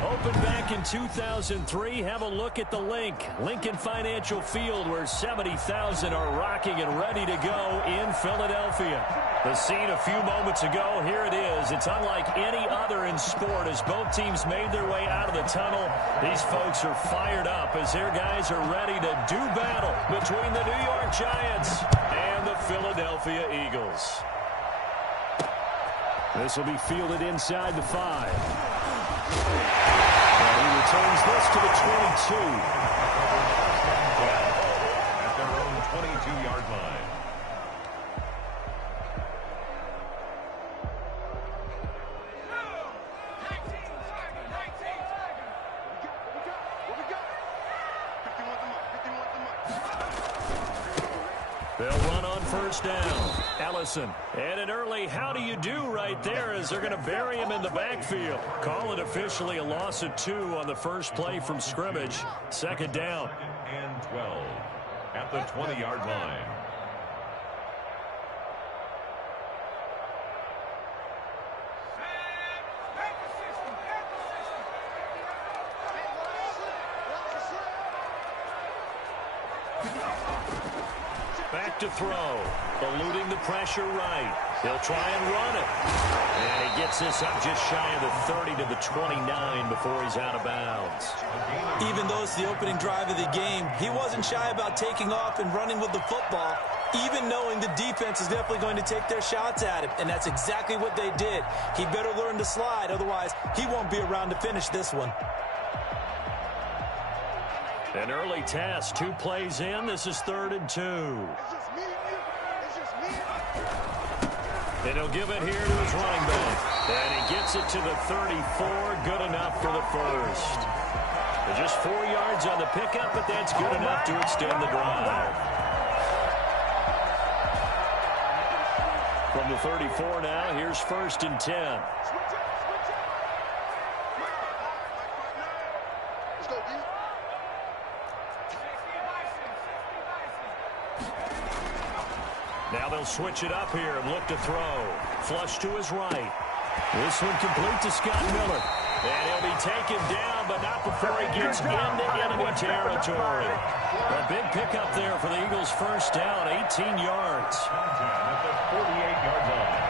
Opened back in 2003, have a look at the Lincoln Financial Field, where 70,000 are rocking and ready to go in Philadelphia. The scene a few moments ago, here it is. It's unlike any other in sport as both teams made their way out of the tunnel. These folks are fired up as their guys are ready to do battle between the New York Giants and the Philadelphia Eagles. This will be fielded inside the 5. And he returns this to the 22. At their own 22-yard line. They'll run on first down. Ellison. And an early how do you do right there as they're going to bury him in the backfield. Call it officially a loss of 2 on the first play from scrimmage. Second down. And 12 at the 20-yard line. Back to throw. Eluding the pressure right. He'll try and run it. And he gets this up just shy of the 30 to the 29 before he's out of bounds. Even though it's the opening drive of the game, he wasn't shy about taking off and running with the football, even knowing the defense is definitely going to take their shots at him. And that's exactly what they did. He better learn to slide, otherwise he won't be around to finish this one. An early task, 2 plays in. This is 3rd and 2. And he'll give it here to his running back. And he gets it to the 34. Good enough for the first. Just 4 yards on the pickup, but that's good enough to extend the drive. From the 34 now, here's 1st and 10. Now they'll switch it up here and look to throw. Flush to his right. This one complete to Scott Miller. And he'll be taken down, but not before he gets into enemy territory. A big pickup there for the Eagles' first down, 18 yards. At the 48-yard line.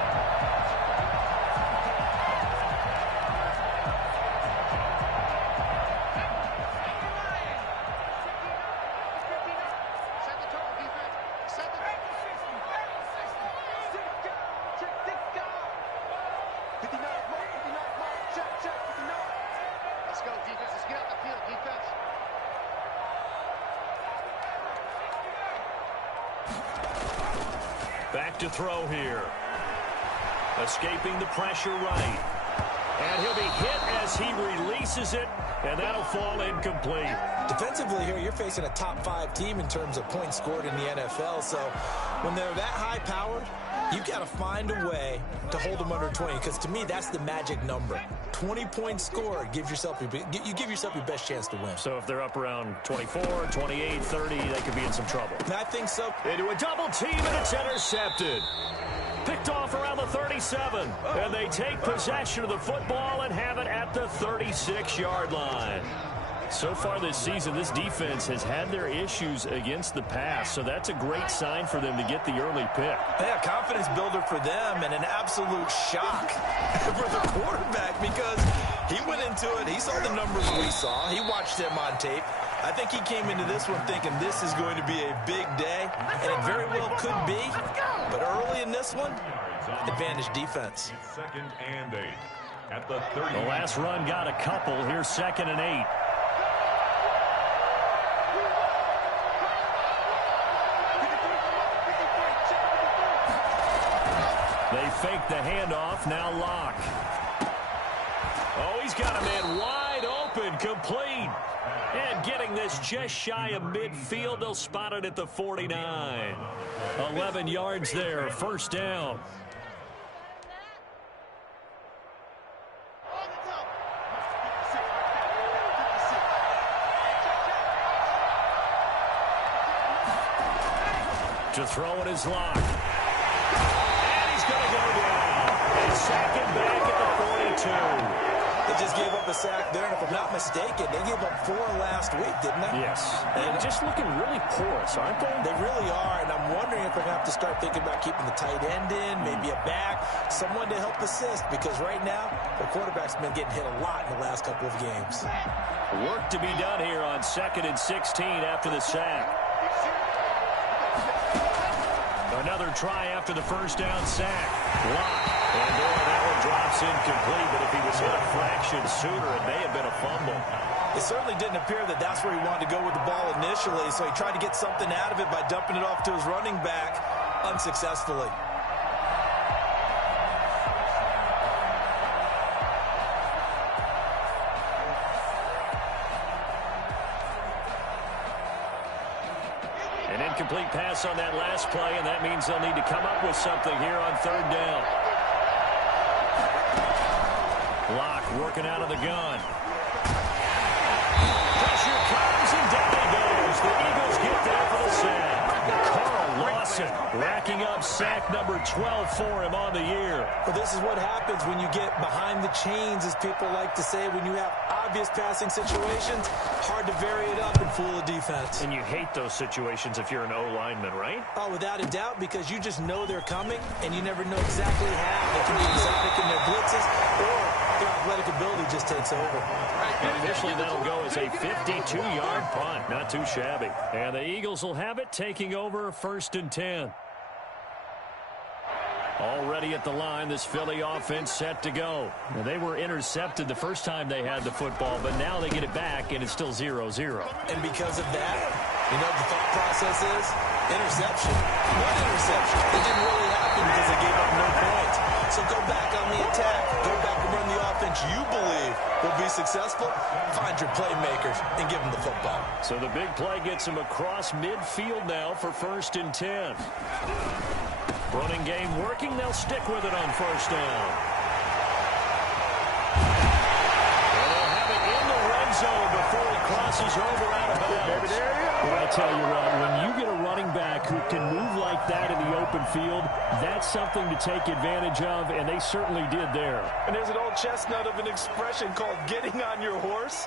Back to throw here. Escaping the pressure right. And he'll be hit as he releases it, and that'll fall incomplete. Defensively here, you're facing a top 5 team in terms of points scored in the NFL, so when they're that high-powered, you've got to find a way to hold them under 20, because to me, that's the magic number. 20 points scored, you give yourself your best chance to win. So if they're up around 24, 28, 30, they could be in some trouble. I think so. Into a double team, and it's intercepted. Picked off around the 37. And they take possession of the football and have it at the 36-yard line. So far this season, this defense has had their issues against the pass, so that's a great sign for them to get the early pick. Yeah, confidence builder for them and an absolute shock for the quarterback because he went into it. He saw the numbers we saw. He watched them on tape. I think he came into this one thinking this is going to be a big day, and it very well could be. But early in this one, advantage defense. 2nd and 8 at the 30. The last run got a couple. Here's 2nd and 8. They fake the handoff, now Locke. Oh, he's got a man wide open, complete. And getting this just shy of midfield, they'll spot it at the 49. 11 yards there, first down. To throw it is Locke. And he's going to go down. They sack him back at the 42. They just gave up a sack there, and if I'm not mistaken, they gave up 4 last week, didn't they? Yes. And just looking really porous, aren't they? They really are, and I'm wondering if they're going to have to start thinking about keeping the tight end in, maybe a back, someone to help assist, because right now, the quarterback's been getting hit a lot in the last couple of games. Work to be done here on 2nd and 16 after the sack. Another try after the first down sack. Locke. And boy, that one drops incomplete, but if he was hit a fraction sooner, it may have been a fumble. It certainly didn't appear that that's where he wanted to go with the ball initially, so he tried to get something out of it by dumping it off to his running back unsuccessfully. An incomplete pass on that last play, and that means they'll need to come up with something here on 3rd down. Locke working out of the gun. Pressure comes, and down he goes. The Eagles get there for the sack. Carl Lawson racking up sack number 12 for him on the year. Well, this is what happens when you get behind the chains, as people like to say. When you have obvious passing situations, hard to vary it up and fool a defense. And you hate those situations if you're an O-lineman, right? Oh, without a doubt, because you just know they're coming, and you never know exactly how. They can be exotic in their blitzes, or their athletic ability just takes over. And initially, that'll go as a 52-yard punt. Not too shabby. And the Eagles will have it, taking over 1st and 10. Already at the line, this Philly offense set to go. Now, they were intercepted the first time they had the football, but now they get it back, and it's still 0-0. And because of that, you know what the thought process is? Interception. One interception. It didn't really happen because they gave up no points. So go back on the attack. Go back and run the offense you believe will be successful. Find your playmakers and give them the football. So the big play gets them across midfield now for 1st and 10. Running game working. They'll stick with it on 1st down. And they'll have it in the red zone before he crosses over out of bounds. Well, I tell you what, when you get a running back who can move like that in the open field, that's something to take advantage of, and they certainly did there. And there's an old chestnut of an expression called getting on your horse.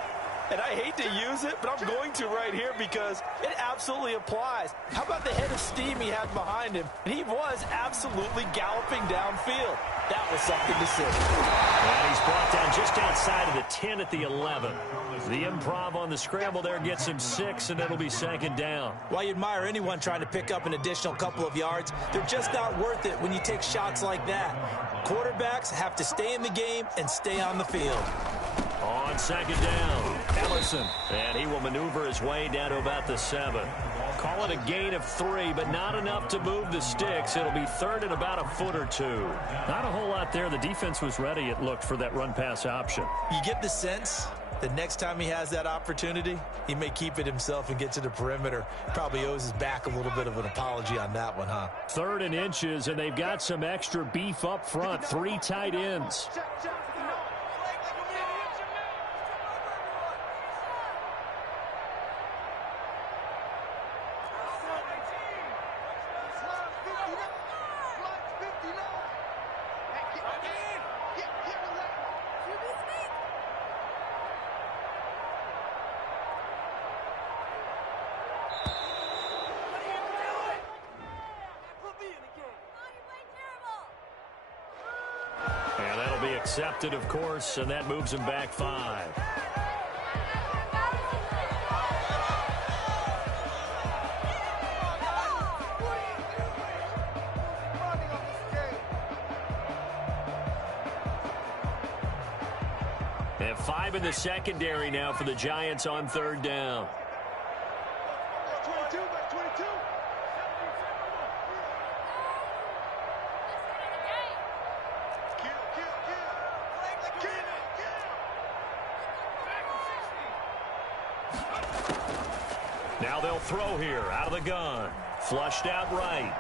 And I hate to use it, but I'm going to right here because it absolutely applies. How about the head of steam he had behind him? And he was absolutely galloping downfield. That was something to see. And he's brought down just outside of the 10 at the 11. The improv on the scramble there gets him 6, and it'll be 2nd down. While you admire anyone trying to pick up an additional couple of yards, they're just not worth it when you take shots like that. Quarterbacks have to stay in the game and stay on the field. On 2nd down, Ellison, and he will maneuver his way down to about the 7. Call it a gain of 3, but not enough to move the sticks. It'll be 3rd and about a foot or 2. Not a whole lot there. The defense was ready, it looked, for that run-pass option. You get the sense that next time he has that opportunity, he may keep it himself and get to the perimeter. Probably owes his back a little bit of an apology on that one, huh? 3rd and inches, and they've got some extra beef up front. 3 tight ends. And that'll be accepted, of course, and that moves him back 5. And 5 in the secondary now for the Giants on 3rd down. Now they'll throw here out of the gun. Flushed out right.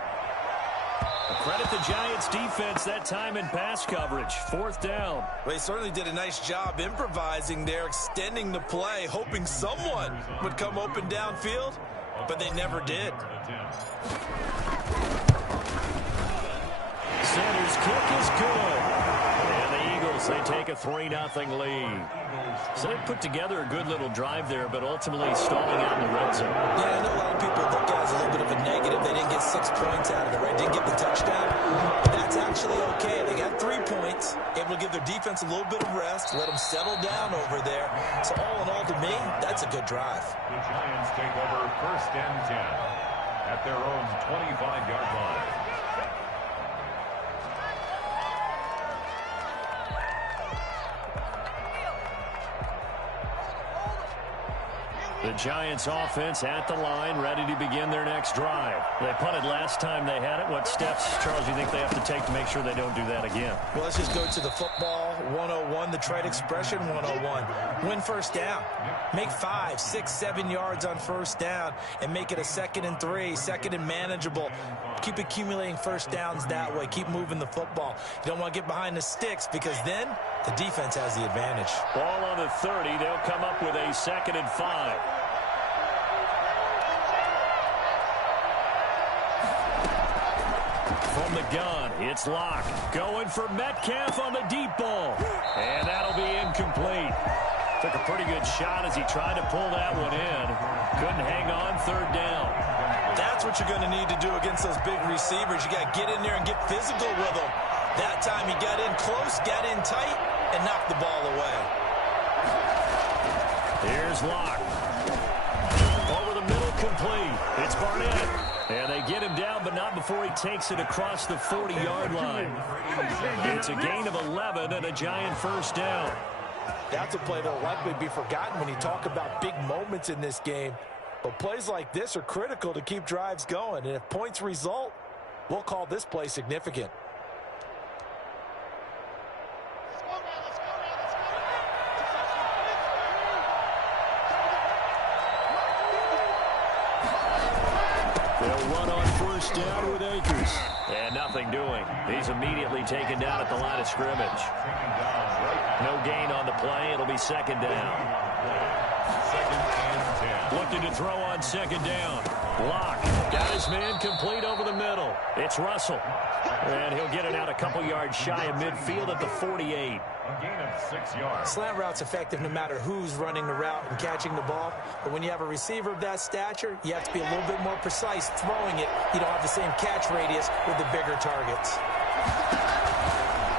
Credit the Giants defense that time in pass coverage. 4th down. Well, they certainly did a nice job improvising there, extending the play, hoping someone would come open downfield, but they never did. Center's kick is good. And the Eagles, they take a 3-0 lead. So they put together a good little drive there, but ultimately stalling out in the red zone. Yeah, I know a lot of people look at it as a little bit of a negative. They didn't get 6 points out of it, right? Didn't get the touchdown. But that's actually okay. They got 3 points, able to give their defense a little bit of rest, let them settle down over there. So all in all, to me, that's a good drive. The Giants take over 1st and 10 at their own 25-yard line. The Giants offense at the line, ready to begin their next drive. They punted last time they had it. What steps, Charles, do you think they have to take to make sure they don't do that again? Well, let's just go to the football 101, the trade expression 101. Win first down. Make 5, 6, 7 yards on first down and make it a 2nd and 3, 2nd and manageable. Keep accumulating first downs that way. Keep moving the football. You don't want to get behind the sticks because then the defense has the advantage. Ball on the 30. They'll come up with a 2nd and 5. From the gun, it's Locke. Going for Metcalf on the deep ball. And that'll be incomplete. Took a pretty good shot as he tried to pull that one in. Couldn't hang on 3rd down. That's what you're going to need to do against those big receivers. You got to get in there and get physical with them. That time he got in close, got in tight, and knocked the ball away. Here's Locke. Over the middle, complete. It's Barnett. And they get him down, but not before he takes it across the 40-yard line. It's a gain of 11 and a Giant first down. That's a play that'll likely be forgotten when you talk about big moments in this game. But plays like this are critical to keep drives going. And if points result, we'll call this play significant. They'll run on first down with Akers. And nothing doing. He's immediately taken down at the line of scrimmage. No gain on the play. It'll be 2nd down. 2nd and 10. Looking to throw on 2nd down. Locke got his man complete over the middle. It's Russell. And he'll get it out a couple yards shy of midfield at the 48. A gain of 6 yards. Slant route's effective no matter who's running the route and catching the ball. But when you have a receiver of that stature, you have to be a little bit more precise throwing it. You don't have the same catch radius with the bigger targets.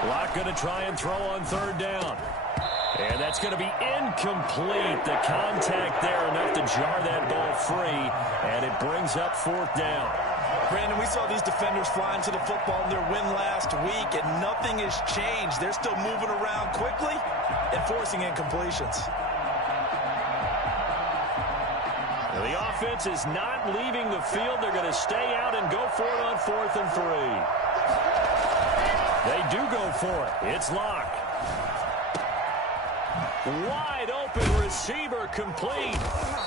Locke going to try and throw on 3rd down. And that's going to be incomplete. The contact there enough to jar that ball free. And it brings up 4th down. Brandon, we saw these defenders flying to the football in their win last week, and nothing has changed. They're still moving around quickly and forcing incompletions. The offense is not leaving the field. They're going to stay out and go for it on 4th and 3. They do go for it. It's Locke. Wide open receiver complete.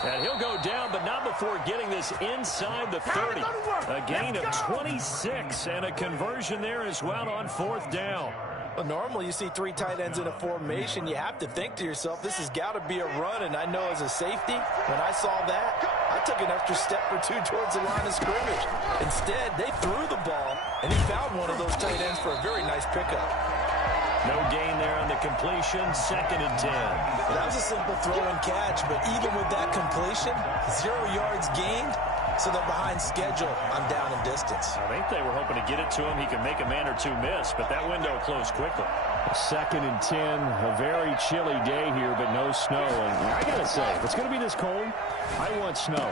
And he'll go down, but not before getting this inside the 30. A gain of 26 and a conversion there as well on 4th down. Well, normally you see 3 tight ends in a formation. You have to think to yourself, this has got to be a run. And I know as a safety, when I saw that, I took an extra step or 2 towards the line of scrimmage. Instead, they threw the ball, and he found one of those tight ends for a very nice pickup. No gain there on the completion, 2nd and 10. Well, that was a simple throw and catch, but even with that completion, 0 yards gained, so they're behind schedule on down and distance. I think they were hoping to get it to him. He could make a man or 2 miss, but that window closed quickly. 2nd and 10, a very chilly day here, but no snow. And I got to say, if it's going to be this cold, I want snow.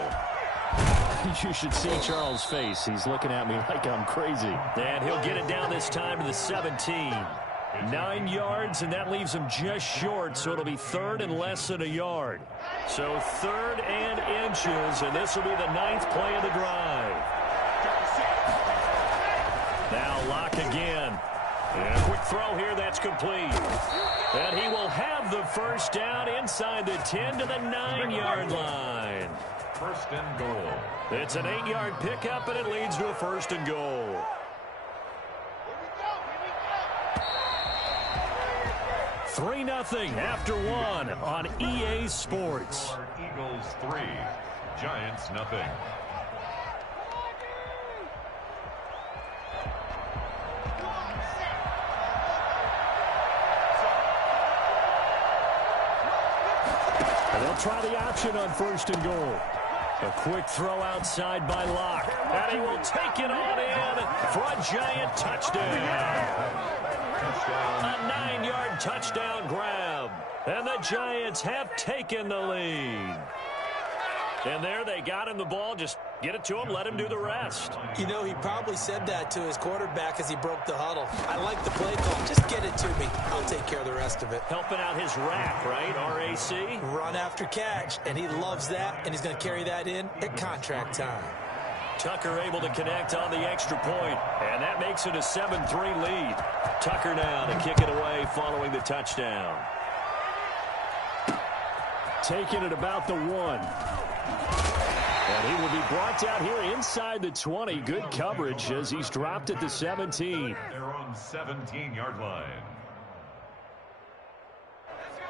You should see Charles' face. He's looking at me like I'm crazy. And he'll get it down this time to the 17. 9 yards, and that leaves him just short, so it'll be 3rd and less than a yard. So 3rd and inches, and this will be the 9th play of the drive. Now Locke again. And a quick throw here, that's complete. And he will have the first down inside the 10 to the 9-yard line. 1st and goal. It's an 8-yard pickup, and it leads to a 1st and goal. 3-0 after 1 on EA Sports. Eagles 3, Giants nothing. And they'll try the option on 1st and goal. A quick throw outside by Locke. And he will take it on in for a Giant touchdown. A 9-yard touchdown grab. And the Giants have taken the lead. And there they got him the ball. Just get it to him, let him do the rest. You know, he probably said that to his quarterback as he broke the huddle. I like the play call. Just get it to me. I'll take care of the rest of it. Helping out his RAC, right? R-A-C? Run after catch, and he loves that, and he's going to carry that in at contract time. Tucker able to connect on the extra point, and that makes it a 7-3 lead. Tucker now to kick it away following the touchdown. Taking it about the 1. And he will be brought down here inside the 20. Good coverage as he's dropped at the 17. They're on 17-yard line.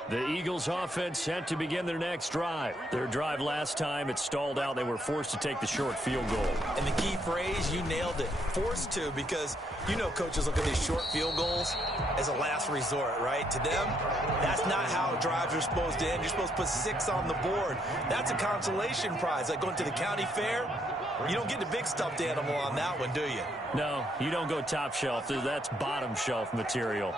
The Eagles offense set to begin their next drive. Their drive last time, it stalled out. They were forced to take the short field goal. And the key phrase, you nailed it. Forced to, because you know coaches look at these short field goals as a last resort, right? To them, that's not how drives are supposed to end. You're supposed to put 6 on the board. That's a consolation prize. Like going to the county fair, you don't get the big stuffed animal on that one, do you? No, you don't go top shelf. That's bottom shelf material.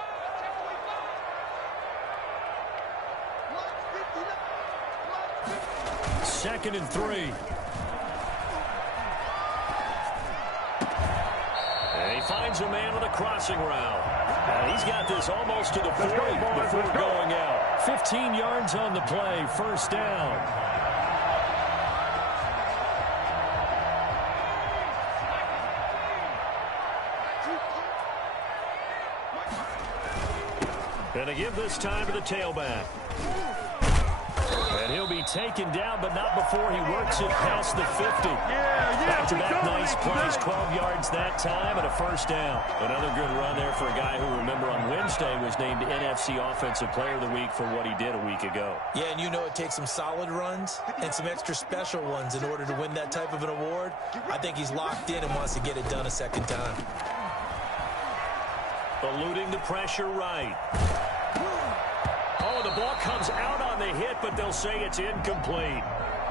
Second and 3. And he finds a man on a crossing route. And he's got this almost to the 40 before going out. 15 yards on the play, 1st down. And a give this time to the tailback. And he'll be taken down, but not before he works it past the 50. Back-to-back nice plays, 12 yards that time, and a 1st down. Another good run there for a guy who, remember, on Wednesday was named NFC Offensive Player of the Week for what he did a week ago. Yeah, and you know it takes some solid runs and some extra special ones in order to win that type of an award. I think he's locked in and wants to get it done a second time. Eluding the pressure right. Oh, the ball comes out on the hit, but they'll say it's incomplete.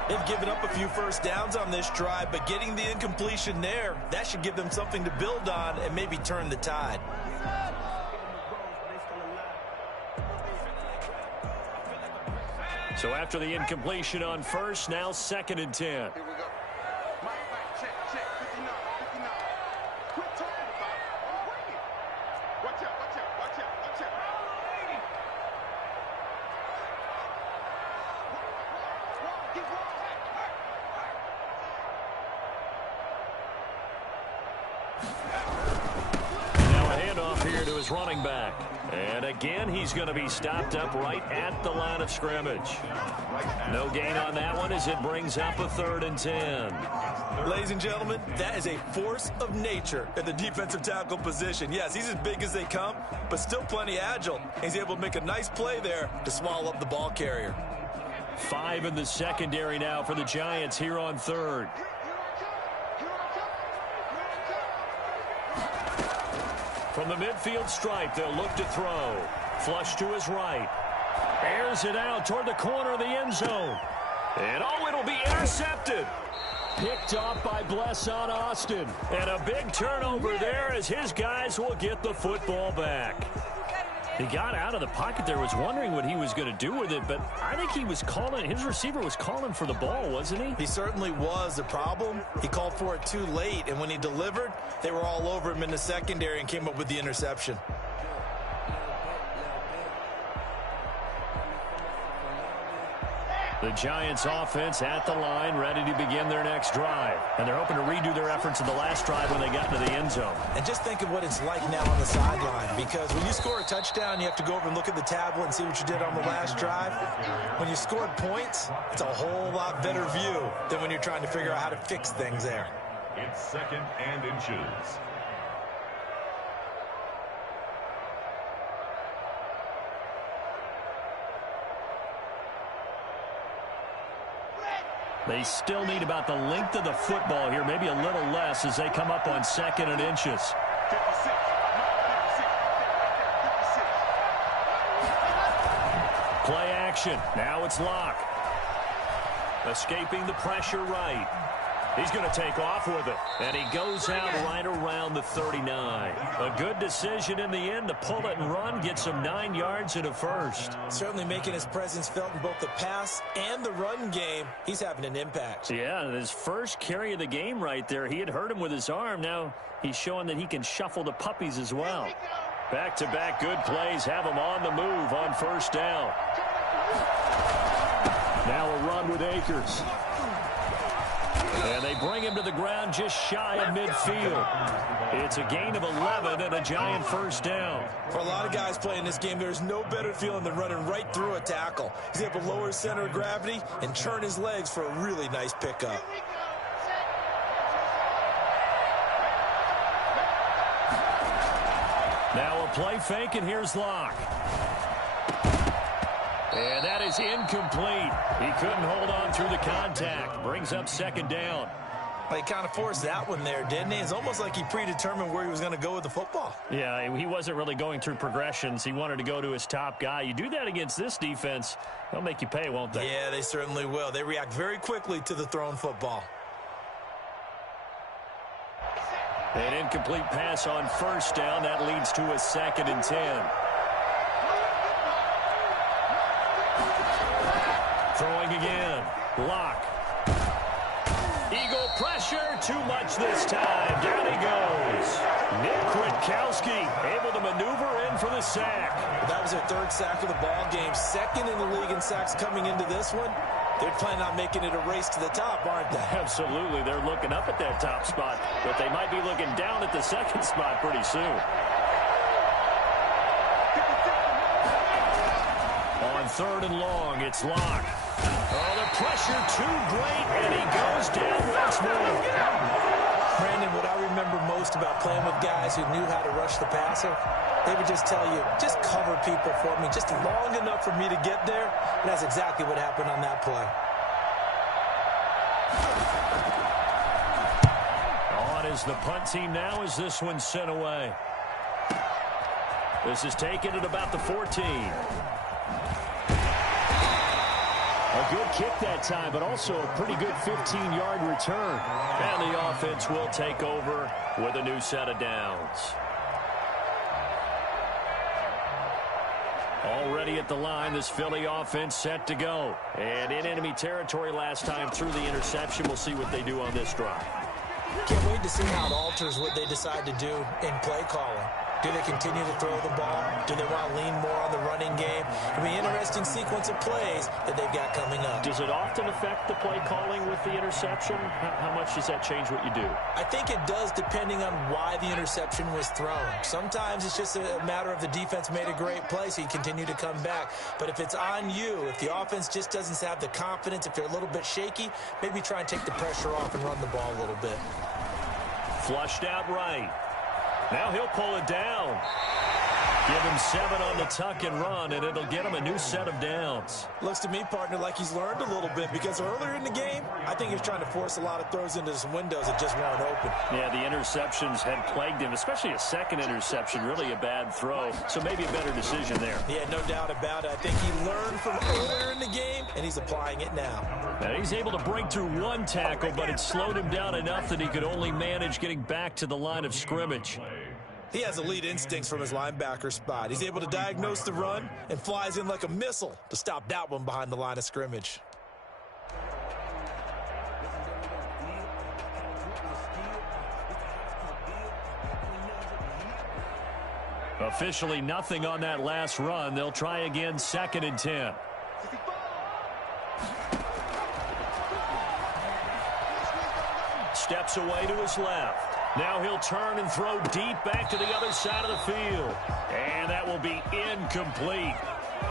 They've given up a few 1st downs on this drive, but getting the incompletion there, that should give them something to build on and maybe turn the tide. So after the incompletion on 1st, now 2nd and 10. Here we go. Check, 59, 59. Quit talking about it. I'm bringing. Watch out, watch out, watch out, watch out. Now a handoff here to his running back. And again, he's going to be stopped up right at the line of scrimmage. No gain on that one as it brings up a 3rd and 10. Ladies and gentlemen, that is a force of nature at the defensive tackle position. Yes, he's as big as they come, but still plenty agile. He's able to make a nice play there to swallow up the ball carrier. 5 in the secondary now for the Giants here on 3rd. From the midfield stripe, they'll look to throw. Flush to his right. Airs it out toward the corner of the end zone. And oh, it'll be intercepted. Picked off by Blesson Austin. And a big turnover there as his guys will get the football back. He got out of the pocket there, was wondering what he was going to do with it, but I think he was calling, his receiver was calling for the ball, wasn't he? He certainly was. The problem, he called for it too late, and when he delivered, they were all over him in the secondary and came up with the interception. The Giants offense at the line, ready to begin their next drive. And they're hoping to redo their efforts in the last drive when they got into the end zone. And just think of what it's like now on the sideline, because when you score a touchdown, you have to go over and look at the tablet and see what you did on the last drive. When you scored points, it's a whole lot better view than when you're trying to figure out how to fix things there. It's 2nd and inches. They still need about the length of the football here, maybe a little less as they come up on 2nd and inches. 56. Play action. Now it's Locke. Escaping the pressure right. He's going to take off with it. And he goes out right around the 39. A good decision in the end to pull it and run, get some 9 yards and a first. Certainly making his presence felt in both the pass and the run game. He's having an impact. Yeah, his first carry of the game right there. He had hurt him with his arm. Now he's showing that he can shuffle the puppies as well. Back-to-back good plays have him on the move on first down. Now a run with Akers. And they bring him to the ground just shy of midfield. It's a gain of 11 and a giant first down. For a lot of guys playing this game, there's no better feeling than running right through a tackle. He's able to lower his center of gravity and churn his legs for a really nice pickup. Now a play fake, and here's Locke. And that is incomplete. He couldn't hold on through the contact. Brings up second down. Well, he kind of forced that one there, didn't he? It's almost like he predetermined where he was going to go with the football. Yeah, he wasn't really going through progressions. He wanted to go to his top guy. You do that against this defense, they'll make you pay, won't they? Yeah, they certainly will. They react very quickly to the thrown football. An incomplete pass on first down. That leads to a 2nd and 10. Throwing again. Locke. Eagle pressure. Too much this time. Down he goes. Nick Kwiatkowski able to maneuver in for the sack. That was their 3rd sack of the ball game. 2nd in the league in sacks coming into this one. They're planning on making it a race to the top, aren't they? Absolutely. They're looking up at that top spot, but they might be looking down at the 2nd spot pretty soon. On 3rd and long, it's Locke. Oh, the pressure too great, and he goes down once more. Brandon, what I remember most about playing with guys who knew how to rush the passer, they would just tell you, just cover people for me, just long enough for me to get there. And that's exactly what happened on that play. On is the punt team now as this one's sent away. This is taken at about the 14. A good kick that time, but also a pretty good 15-yard return. And the offense will take over with a new set of downs. Already at the line, this Philly offense set to go. And in enemy territory last time through the interception. We'll see what they do on this drive. Can't wait to see how it alters what they decide to do in play calling. Do they continue to throw the ball? Do they want to lean more on the running game? It'll be an interesting sequence of plays that they've got coming up. Does it often affect the play calling with the interception? How much does that change what you do? I think it does, depending on why the interception was thrown. Sometimes it's just a matter of the defense made a great play, so you continue to come back. But if it's on you, if the offense just doesn't have the confidence, if they're a little bit shaky, maybe try and take the pressure off and run the ball a little bit. Flushed out right. Now he'll pull it down. Give him 7 on the tuck and run, and it'll get him a new set of downs. Looks to me, partner, like he's learned a little bit, because earlier in the game, I think he was trying to force a lot of throws into some windows that just weren't open. Yeah, the interceptions had plagued him, especially a second interception, really a bad throw. So maybe a better decision there. Yeah, no doubt about it. I think he learned from earlier in the game, and he's applying it now. Now he's able to break through one tackle, but it slowed him down enough that he could only manage getting back to the line of scrimmage. He has elite instincts from his linebacker spot. He's able to diagnose the run and flies in like a missile to stop that one behind the line of scrimmage. Officially nothing on that last run. They'll try again, 2nd and 10. Steps away to his left. Now he'll turn and throw deep back to the other side of the field. And that will be incomplete.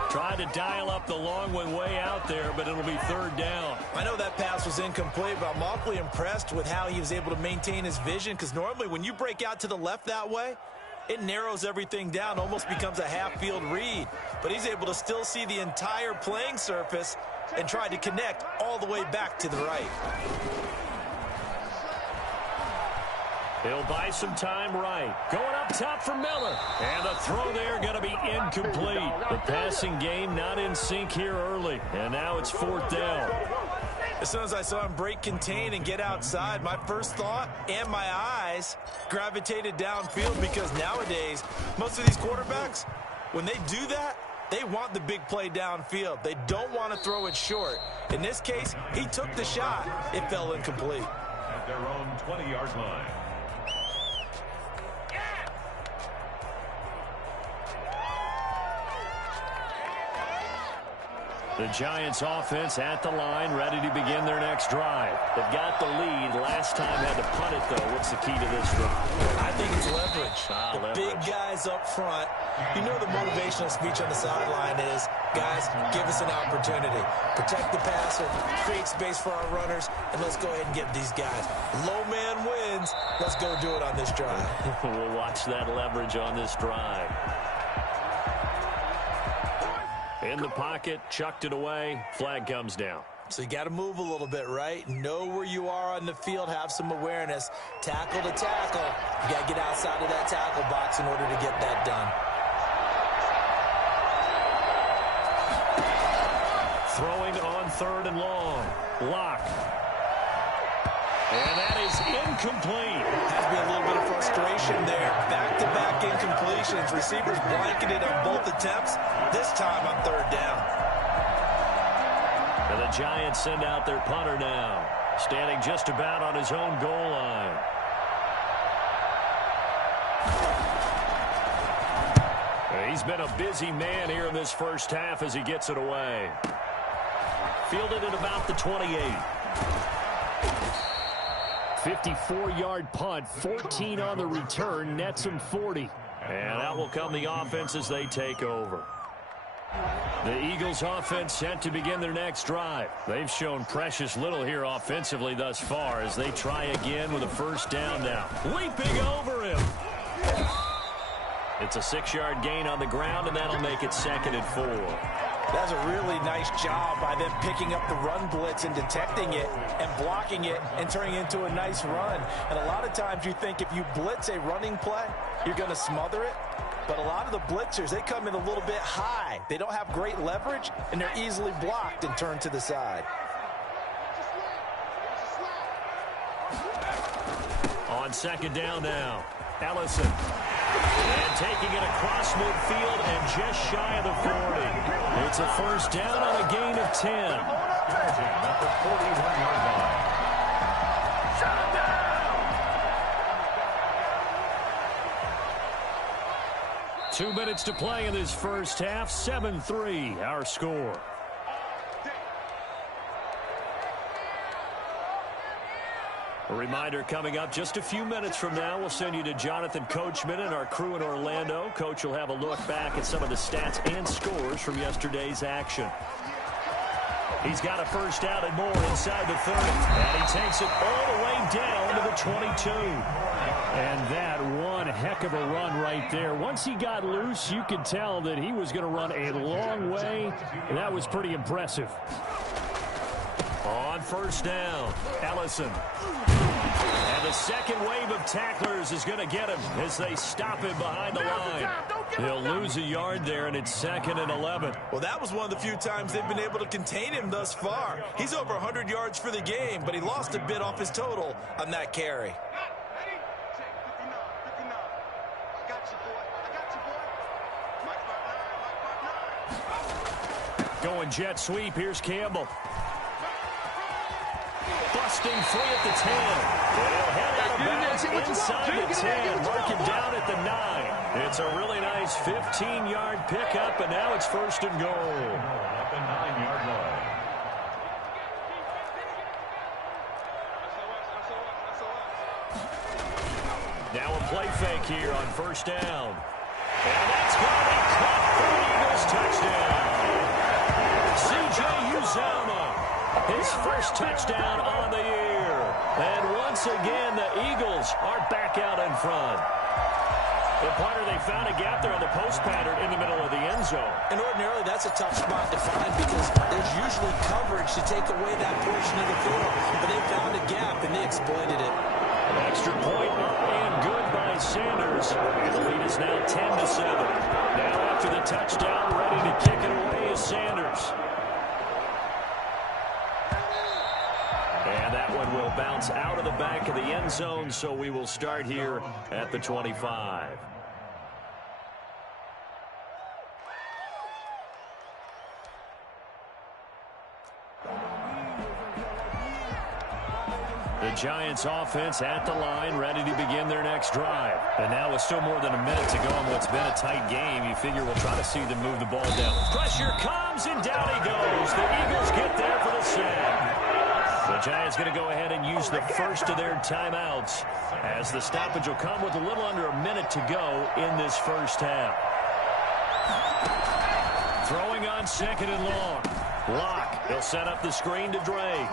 Tried to dial up the long one way out there, but it'll be 3rd down. I know that pass was incomplete, but I'm awfully impressed with how he was able to maintain his vision, because normally when you break out to the left that way, it narrows everything down, almost becomes a half-field read. But he's able to still see the entire playing surface and try to connect all the way back to the right. He'll buy some time right. Going up top for Miller. And the throw there going to be incomplete. The passing game not in sync here early. And now it's 4th down. As soon as I saw him break contain and get outside, my first thought and my eyes gravitated downfield, because nowadays, most of these quarterbacks, when they do that, they want the big play downfield. They don't want to throw it short. In this case, he took the shot. It fell incomplete. At their own 20-yard line. The Giants offense at the line, ready to begin their next drive. They've got the lead. Last time had to punt it, though. What's the key to this drive? I think it's leverage. The big guys up front. You know the motivational speech on the sideline is, guys, give us an opportunity. Protect the passer, create space for our runners, and let's go ahead and get these guys. Low man wins. Let's go do it on this drive. We'll watch that leverage on this drive. In the pocket, chucked it away, flag comes down. So you got to move a little bit, right? Know where you are on the field, have some awareness. Tackle to tackle. You got to get outside of that tackle box in order to get that done. Throwing on 3rd and long. Lock. And that is incomplete. Has to be a little bit of frustration there. Back-to-back incompletions. Receivers blanketed on both attempts. This time on 3rd down. And the Giants send out their punter now. Standing just about on his own goal line. He's been a busy man here in this first half as he gets it away. Fielded at about the 28. 54-yard punt, 14 on the return, nets him 40. And out will come the offense as they take over. The Eagles offense set to begin their next drive. They've shown precious little here offensively thus far as they try again with a 1st down now. Leaping over him. It's a 6-yard gain on the ground, and that'll make it 2nd and 4. That's a really nice job by them picking up the run blitz and detecting it and blocking it and turning it into a nice run. And a lot of times you think if you blitz a running play, you're going to smother it. But a lot of the blitzers, they come in a little bit high. They don't have great leverage, and they're easily blocked and turned to the side. On 2nd down now, Ellison. And taking it across midfield and just shy of the 40. It's a 1st down on a gain of 10. At the 41-yard line. Shut him down! 2 minutes to play in this first half. 7-3, our score. A reminder coming up just a few minutes from now, we'll send you to Jonathan Coachman and our crew in Orlando. Coach will have a look back at some of the stats and scores from yesterday's action. He's got a 1st down and more inside the 30. And he takes it all the way down to the 22. And that one heck of a run right there. Once he got loose, you could tell that he was going to run a long way. And that was pretty impressive. On 1st down, Ellison. And the second wave of tacklers is going to get him as they stop him behind the line. He'll lose a yard there, and it's 2nd and 11. Well, that was one of the few times they've been able to contain him thus far. He's over 100 yards for the game, but he lost a bit off his total on that carry. Going jet sweep, here's Campbell. Busting free at the 10. They'll head out of bounds inside the 10. Mark him down at the 9. It's a really nice 15-yard pickup, and now it's 1st and goal. At the 9-yard line. Now a play fake here on 1st down. And that's going to be caught for the Eagles touchdown. C.J. Uzomah, his 1st touchdown on the year. And once again, the Eagles are back out in front. The punter, they found a gap there on the post pattern in the middle of the end zone. And ordinarily, that's a tough spot to find because there's usually coverage to take away that portion of the field. But they found a gap, and they exploited it. An extra point up and good by Sanders. And the lead is now 10-7. Now after the touchdown, ready to kick it away is Sanders. bounce out of the back of the end zone, so we will start here at the 25. The Giants offense at the line, ready to begin their next drive. And now with still more than a minute to go in what's been a tight game, you figure we'll try to see them move the ball down. Pressure comes, and down he goes. The Eagles get there for the sack. The Giants going to go ahead and use the first of their timeouts, as the stoppage will come with a little under a minute to go in this first half. Throwing on second and long. Locke, he'll set up the screen to Drake.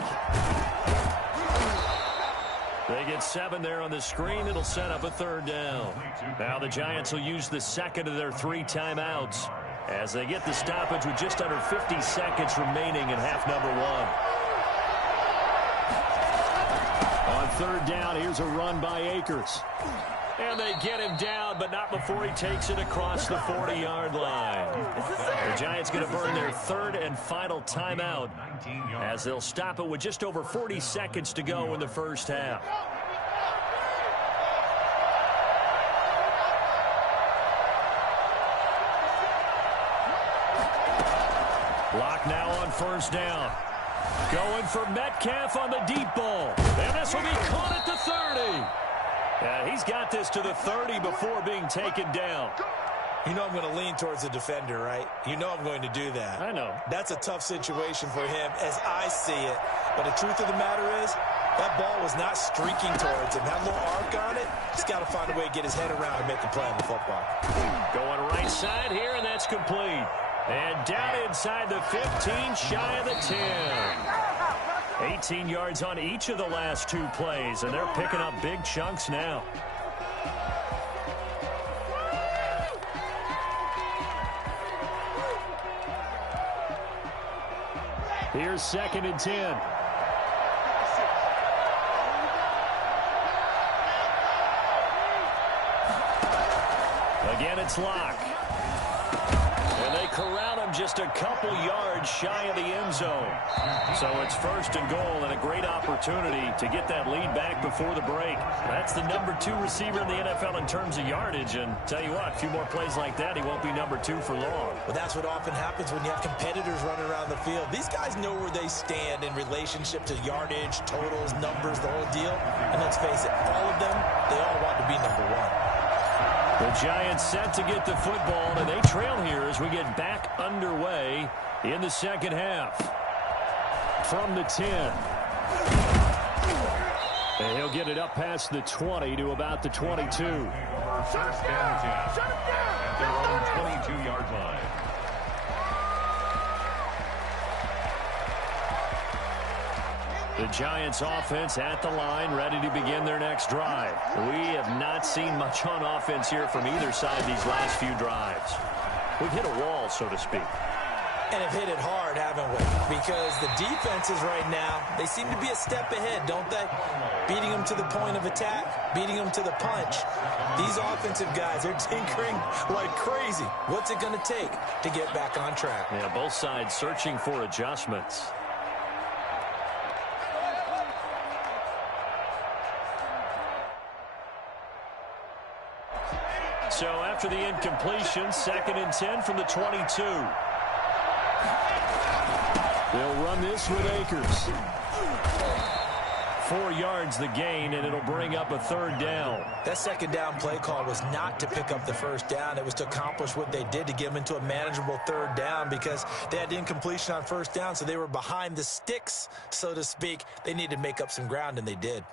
They get 7 there on the screen. It'll set up a third down. Now the Giants will use the second of their 3 timeouts as they get the stoppage with just under 50 seconds remaining in half number 1. On third down, here's a run by Akers. And they get him down, but not before he takes it across the 40-yard line. The Giants going to burn their third and final timeout as they'll stop it with just over 40 seconds to go in the first half. Block now on first down. Going for Metcalf on the deep ball. And this will be caught at the 30. He's got this to the 30 before being taken down. You know I'm going to lean towards the defender, right? You know I'm going to do that. I know. That's a tough situation for him as I see it. But the truth of the matter is, that ball was not streaking towards him. That little arc on it, he's got to find a way to get his head around and make a play on the football. Going right side here, and that's complete. And down inside the 15, shy of the 10. 18 yards on each of the last 2 plays, and they're picking up big chunks now. Here's second and 10. Again, it's Locke. And they corral him just a couple yards shy of the end zone. So it's first and goal, and a great opportunity to get that lead back before the break. That's the number 2 receiver in the NFL in terms of yardage. And tell you what, a few more plays like that, he won't be number 2 for long. Well, that's what often happens when you have competitors running around the field. These guys know where they stand in relationship to yardage, totals, numbers, the whole deal. And let's face it, all of them, they all want to be number 1. The Giants set to get the football, and they trail here as we get back underway in the second half. From the 10. And he'll get it up past the 20 to about the 22. First and 10 at their own 22-yard line. The Giants offense at the line, ready to begin their next drive. We have not seen much on offense here from either side these last few drives. We've hit a wall, so to speak. And have hit it hard, haven't we? Because the defenses right now, they seem to be a step ahead, don't they? Beating them to the point of attack, beating them to the punch. These offensive guys, they're tinkering like crazy. What's it going to take to get back on track? Yeah, both sides searching for adjustments. So after the incompletion, second and 10 from the 22. They'll run this with Akers. 4 yards the gain, and it'll bring up a third down. That second down play call was not to pick up the first down. It was to accomplish what they did to get them into a manageable third down because they had incompletion on first down, so they were behind the sticks, so to speak. They needed to make up some ground, and they did.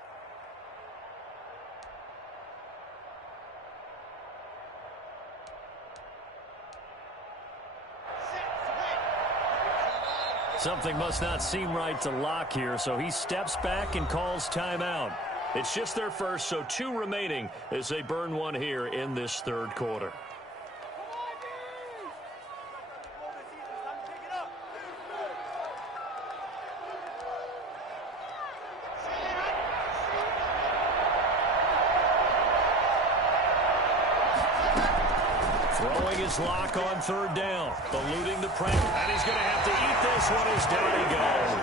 Something must not seem right to Locke here, so he steps back and calls timeout. It's just their first, so 2 remaining as they burn 1 here in this third quarter. Throwing is Locke on third down. Eluding the pressure. And he's going to have to eat this one as down he goes.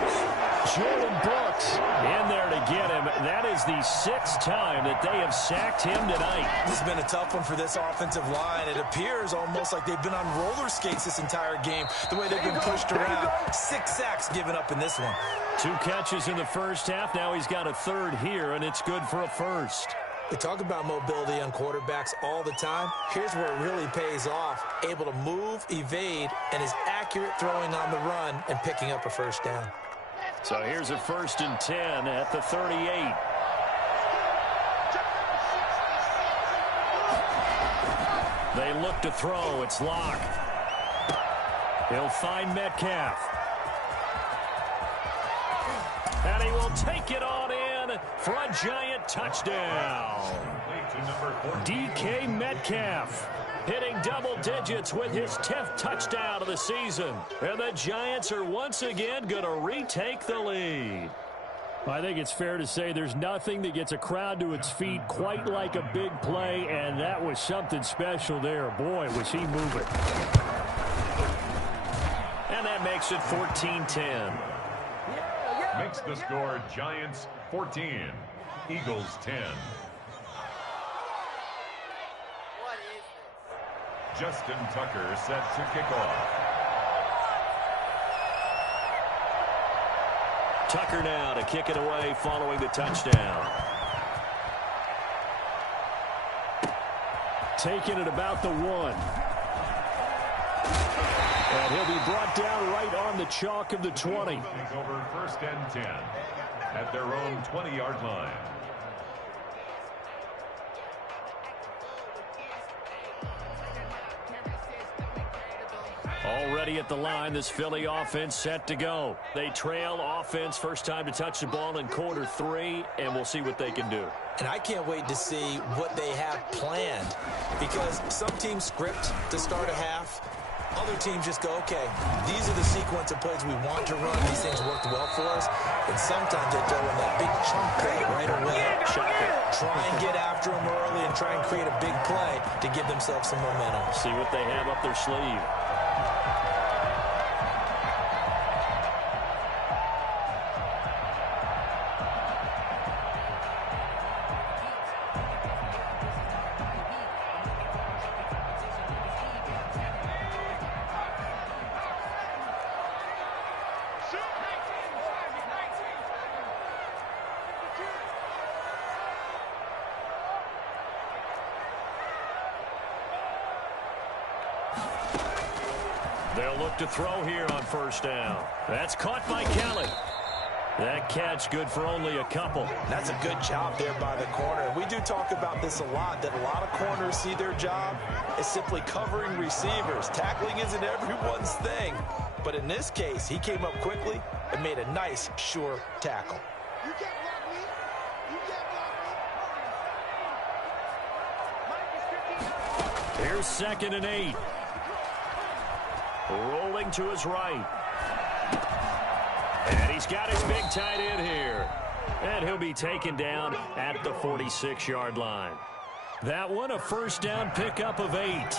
Jordan Brooks in there to get him. That is the 6th time that they have sacked him tonight. This has been a tough one for this offensive line. It appears almost like they've been on roller skates this entire game, the way they've been pushed around. 6 sacks given up in this one. 2 catches in the first half. Now he's got a third here, and it's good for a first. We talk about mobility on quarterbacks all the time. Here's where it really pays off. Able to move, evade, and is accurate throwing on the run and picking up a first down. So here's a 1st and 10 at the 38. They look to throw. It's Locke. He'll find Metcalf. And he will take it on in for a giant touchdown. DK Metcalf hitting double digits with his 10th touchdown of the season. And the Giants are once again going to retake the lead. I think it's fair to say there's nothing that gets a crowd to its feet quite like a big play, and that was something special there. Boy, was he moving. And that makes it 14-10. Makes the score Giants 14, Eagles 10. Justin Tucker set to kick off. Tucker now to kick it away following the touchdown. Taking it about the 1. And he'll be brought down right on the chalk of the 20. Over 1st and 10 at their own 20-yard line. Already at the line, this Philly offense set to go. They trail offense, first time to touch the ball in quarter 3, and we'll see what they can do. And I can't wait to see what they have planned, because some teams script to start a half. Other teams just go, okay, these are the sequence of plays we want to run. These things worked well for us. And sometimes they throw in that big chunk play right away. Try and get after them early and try and create a big play to give themselves some momentum. See what they have up their sleeve. They'll look to throw here on first down. That's caught by Kelly. That catch good for only a couple. That's a good job there by the corner. We do talk about this a lot, that a lot of corners see their job as simply covering receivers. Tackling isn't everyone's thing. But in this case, he came up quickly and made a nice, sure tackle. You can't block me. You can't block me. Here's 2nd and 8. Rolling to his right. And he's got his big tight end here. And he'll be taken down at the 46-yard line. That one a first down pickup of 8.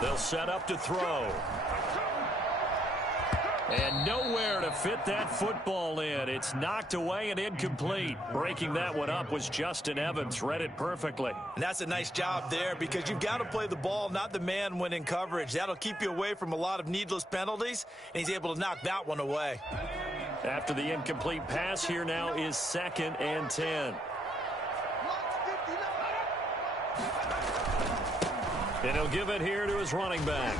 They'll set up to throw. And nowhere to fit that football in. It's knocked away and incomplete. Breaking that one up was Justin Evans. Read it perfectly. And that's a nice job there, because you've got to play the ball, not the man when in coverage. That'll keep you away from a lot of needless penalties, and he's able to knock that one away. After the incomplete pass, here now is 2nd and 10. And he'll give it here to his running back.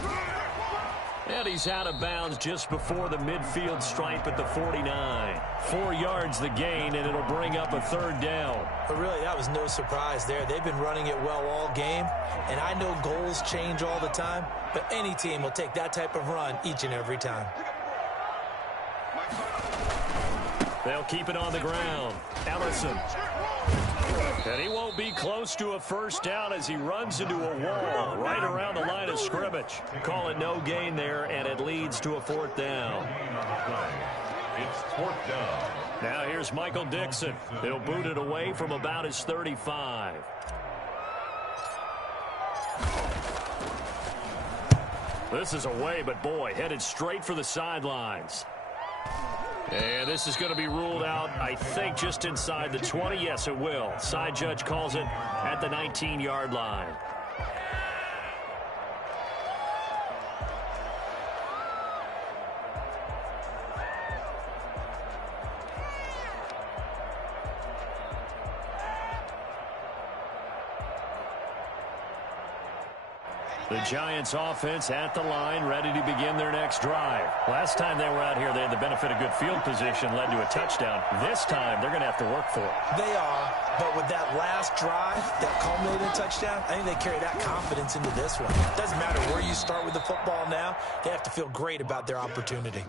And he's out of bounds just before the midfield stripe at the 49. 4 yards the gain, and it'll bring up a third down. But really, that was no surprise there. They've been running it well all game, and I know goals change all the time, but any team will take that type of run each and every time. They'll keep it on the ground. Ellison. And he won't be close to a first down as he runs into a wall right around the line of scrimmage. Call it no gain there, and it leads to a fourth down. It's fourth down. Now here's Michael Dixon. He'll boot it away from about his 35. This is away, but boy, headed straight for the sidelines. And this is going to be ruled out, I think, just inside the 20. Yes, it will. Side judge calls it at the 19-yard line. The Giants offense at the line, ready to begin their next drive. Last time they were out here, they had the benefit of good field position, led to a touchdown. This time, they're going to have to work for it. They are, but with that last drive that culminated in a touchdown, I think they carry that confidence into this one. It doesn't matter where you start with the football now. They have to feel great about their opportunity.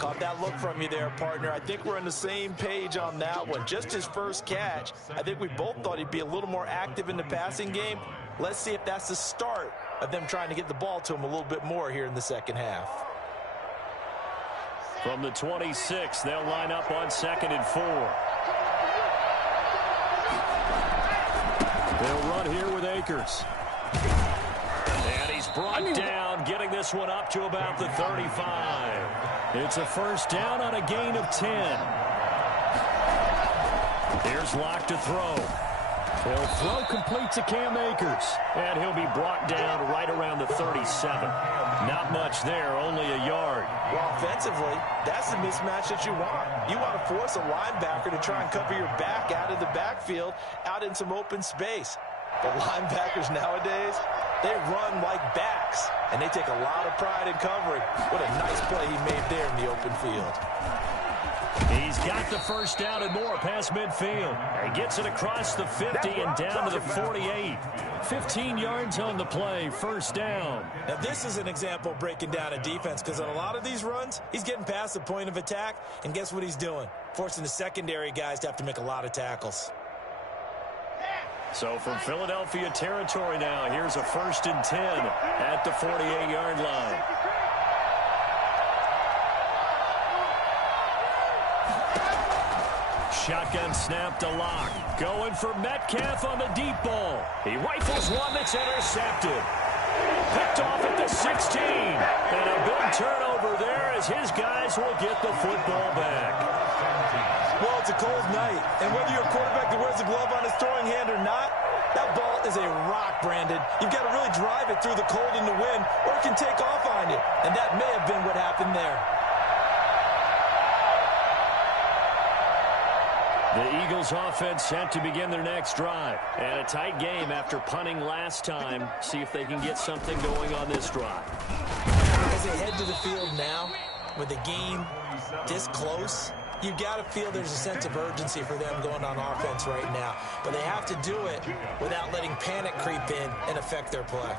Caught that look from you there, partner. I think we're on the same page on that one. Just his first catch, I think we both thought he'd be a little more active in the passing game. Let's see if that's the start of them trying to get the ball to him a little bit more here in the second half. From the 26, they'll line up on 2nd and 4. They'll run here with Akers. And he's brought down, getting this one up to about the 35. It's a first down on a gain of 10. Here's Locke to throw. He'll throw complete to Cam Akers. And he'll be brought down right around the 37. Not much there, only a yard. Well, offensively, that's the mismatch that you want. You want to force a linebacker to try and cover your back out of the backfield, out in some open space. The linebackers nowadays, they run like backs, and they take a lot of pride in covering. What a nice play he made there in the open field. He's got the first down and more past midfield. He gets it across the 50 and down to the 48. 15 yards on the play, first down. Now, this is an example of breaking down a defense, because on a lot of these runs, he's getting past the point of attack, and guess what he's doing? Forcing the secondary guys to have to make a lot of tackles. So from Philadelphia territory now, here's a 1st and 10 at the 48-yard line. Shotgun snap to Locke. Going for Metcalf on the deep ball. He rifles one that's intercepted. Picked off at the 16. And a big turnover there as his guys will get the football back. Well, it's a cold night, and whether you're a quarterback that wears a glove on his throwing hand or not, that ball is a rock, Brandon. You've got to really drive it through the cold and the wind, or it can take off on you. And that may have been what happened there. The Eagles offense set to begin their next drive. And a tight game after punting last time. See if they can get something going on this drive. As they head to the field now, with the game this close, you've got to feel there's a sense of urgency for them going on offense right now. But they have to do it without letting panic creep in and affect their play.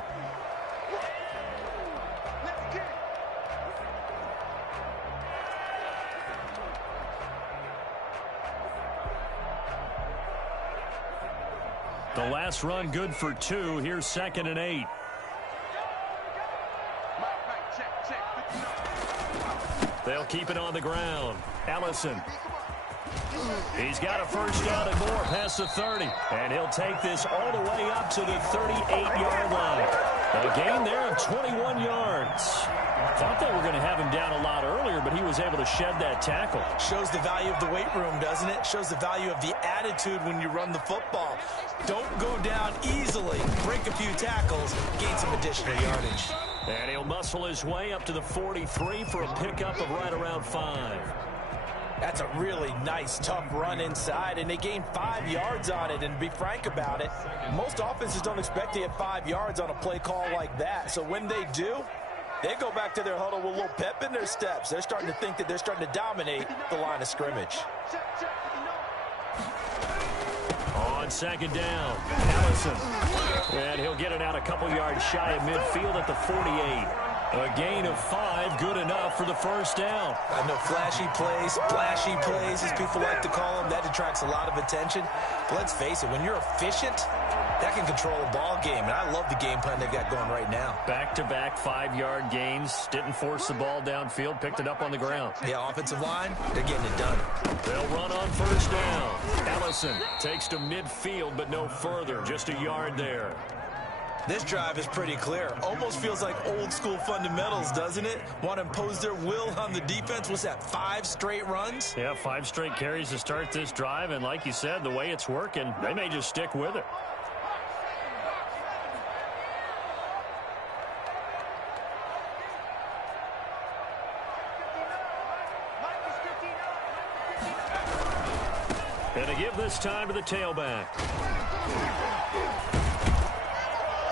The last run good for 2. Here's 2nd and 8. They'll keep it on the ground. Ellison. He's got a first down and more past the 30. And he'll take this all the way up to the 38-yard line. A gain there of 21 yards. Thought they were going to have him down a lot earlier, but he was able to shed that tackle. Shows the value of the weight room, doesn't it? Shows the value of the attitude when you run the football. Don't go down easily. Break a few tackles. Gain some additional yardage. And he'll muscle his way up to the 43 for a pickup of right around 5. That's a really nice, tough run inside, and they gain 5 yards on it. And to be frank about it, most offenses don't expect to get 5 yards on a play call like that. So when they do, they go back to their huddle with a little pep in their steps. They're starting to think that they're starting to dominate the line of scrimmage. On 2nd down, Ellison. And he'll get it out a couple yards shy of midfield at the 48. A gain of 5, good enough for the first down. I know flashy plays, splashy plays, as people like to call them, that attracts a lot of attention. But let's face it, when you're efficient, that can control a ball game. And I love the game plan they've got going right now. Back-to-back 5-yard gains. Didn't force the ball downfield. Picked it up on the ground. Yeah, offensive line, they're getting it done. They'll run on first down. Ellison takes to midfield, but no further. Just a yard there. This drive is pretty clear. Almost feels like old school fundamentals, doesn't it? Want to impose their will on the defense. What's that, 5 straight runs? Yeah, 5 straight carries to start this drive. And like you said, the way it's working, they may just stick with it. And to give this time to the tailback.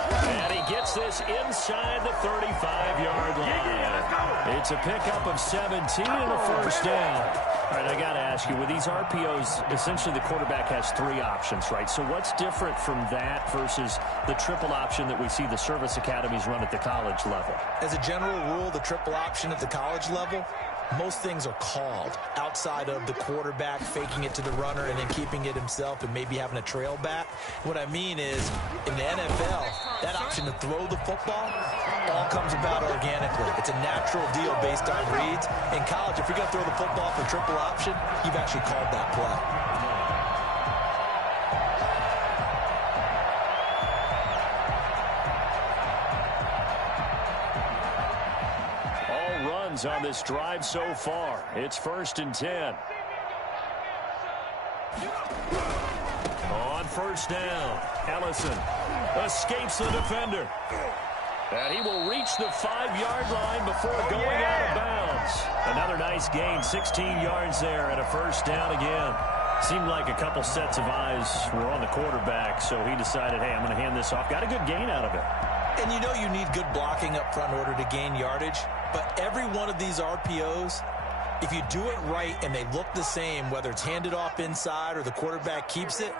And he gets this inside the 35-yard line. It's a pickup of 17 and a first down. All right, I got to ask you, with these RPOs, essentially the quarterback has 3 options, right? So what's different from that versus the triple option that we see the service academies run at the college level? As a general rule, the triple option at the college level, most things are called outside of the quarterback faking it to the runner and then keeping it himself and maybe having a trail back. What I mean is, in the NFL, that option to throw the football all comes about organically. It's a natural deal based on reads. In college, if you're going to throw the football for triple option, you've actually called that play. On this drive so far. It's 1st and 10. On first down, Ellison escapes the defender. And he will reach the 5-yard line before going out of bounds. Another nice gain, 16 yards there and a first down again. Seemed like a couple sets of eyes were on the quarterback, so he decided, hey, I'm going to hand this off. Got a good gain out of it. And you know you need good blocking up front in order to gain yardage. But every one of these RPOs, if you do it right and they look the same, whether it's handed off inside or the quarterback keeps it,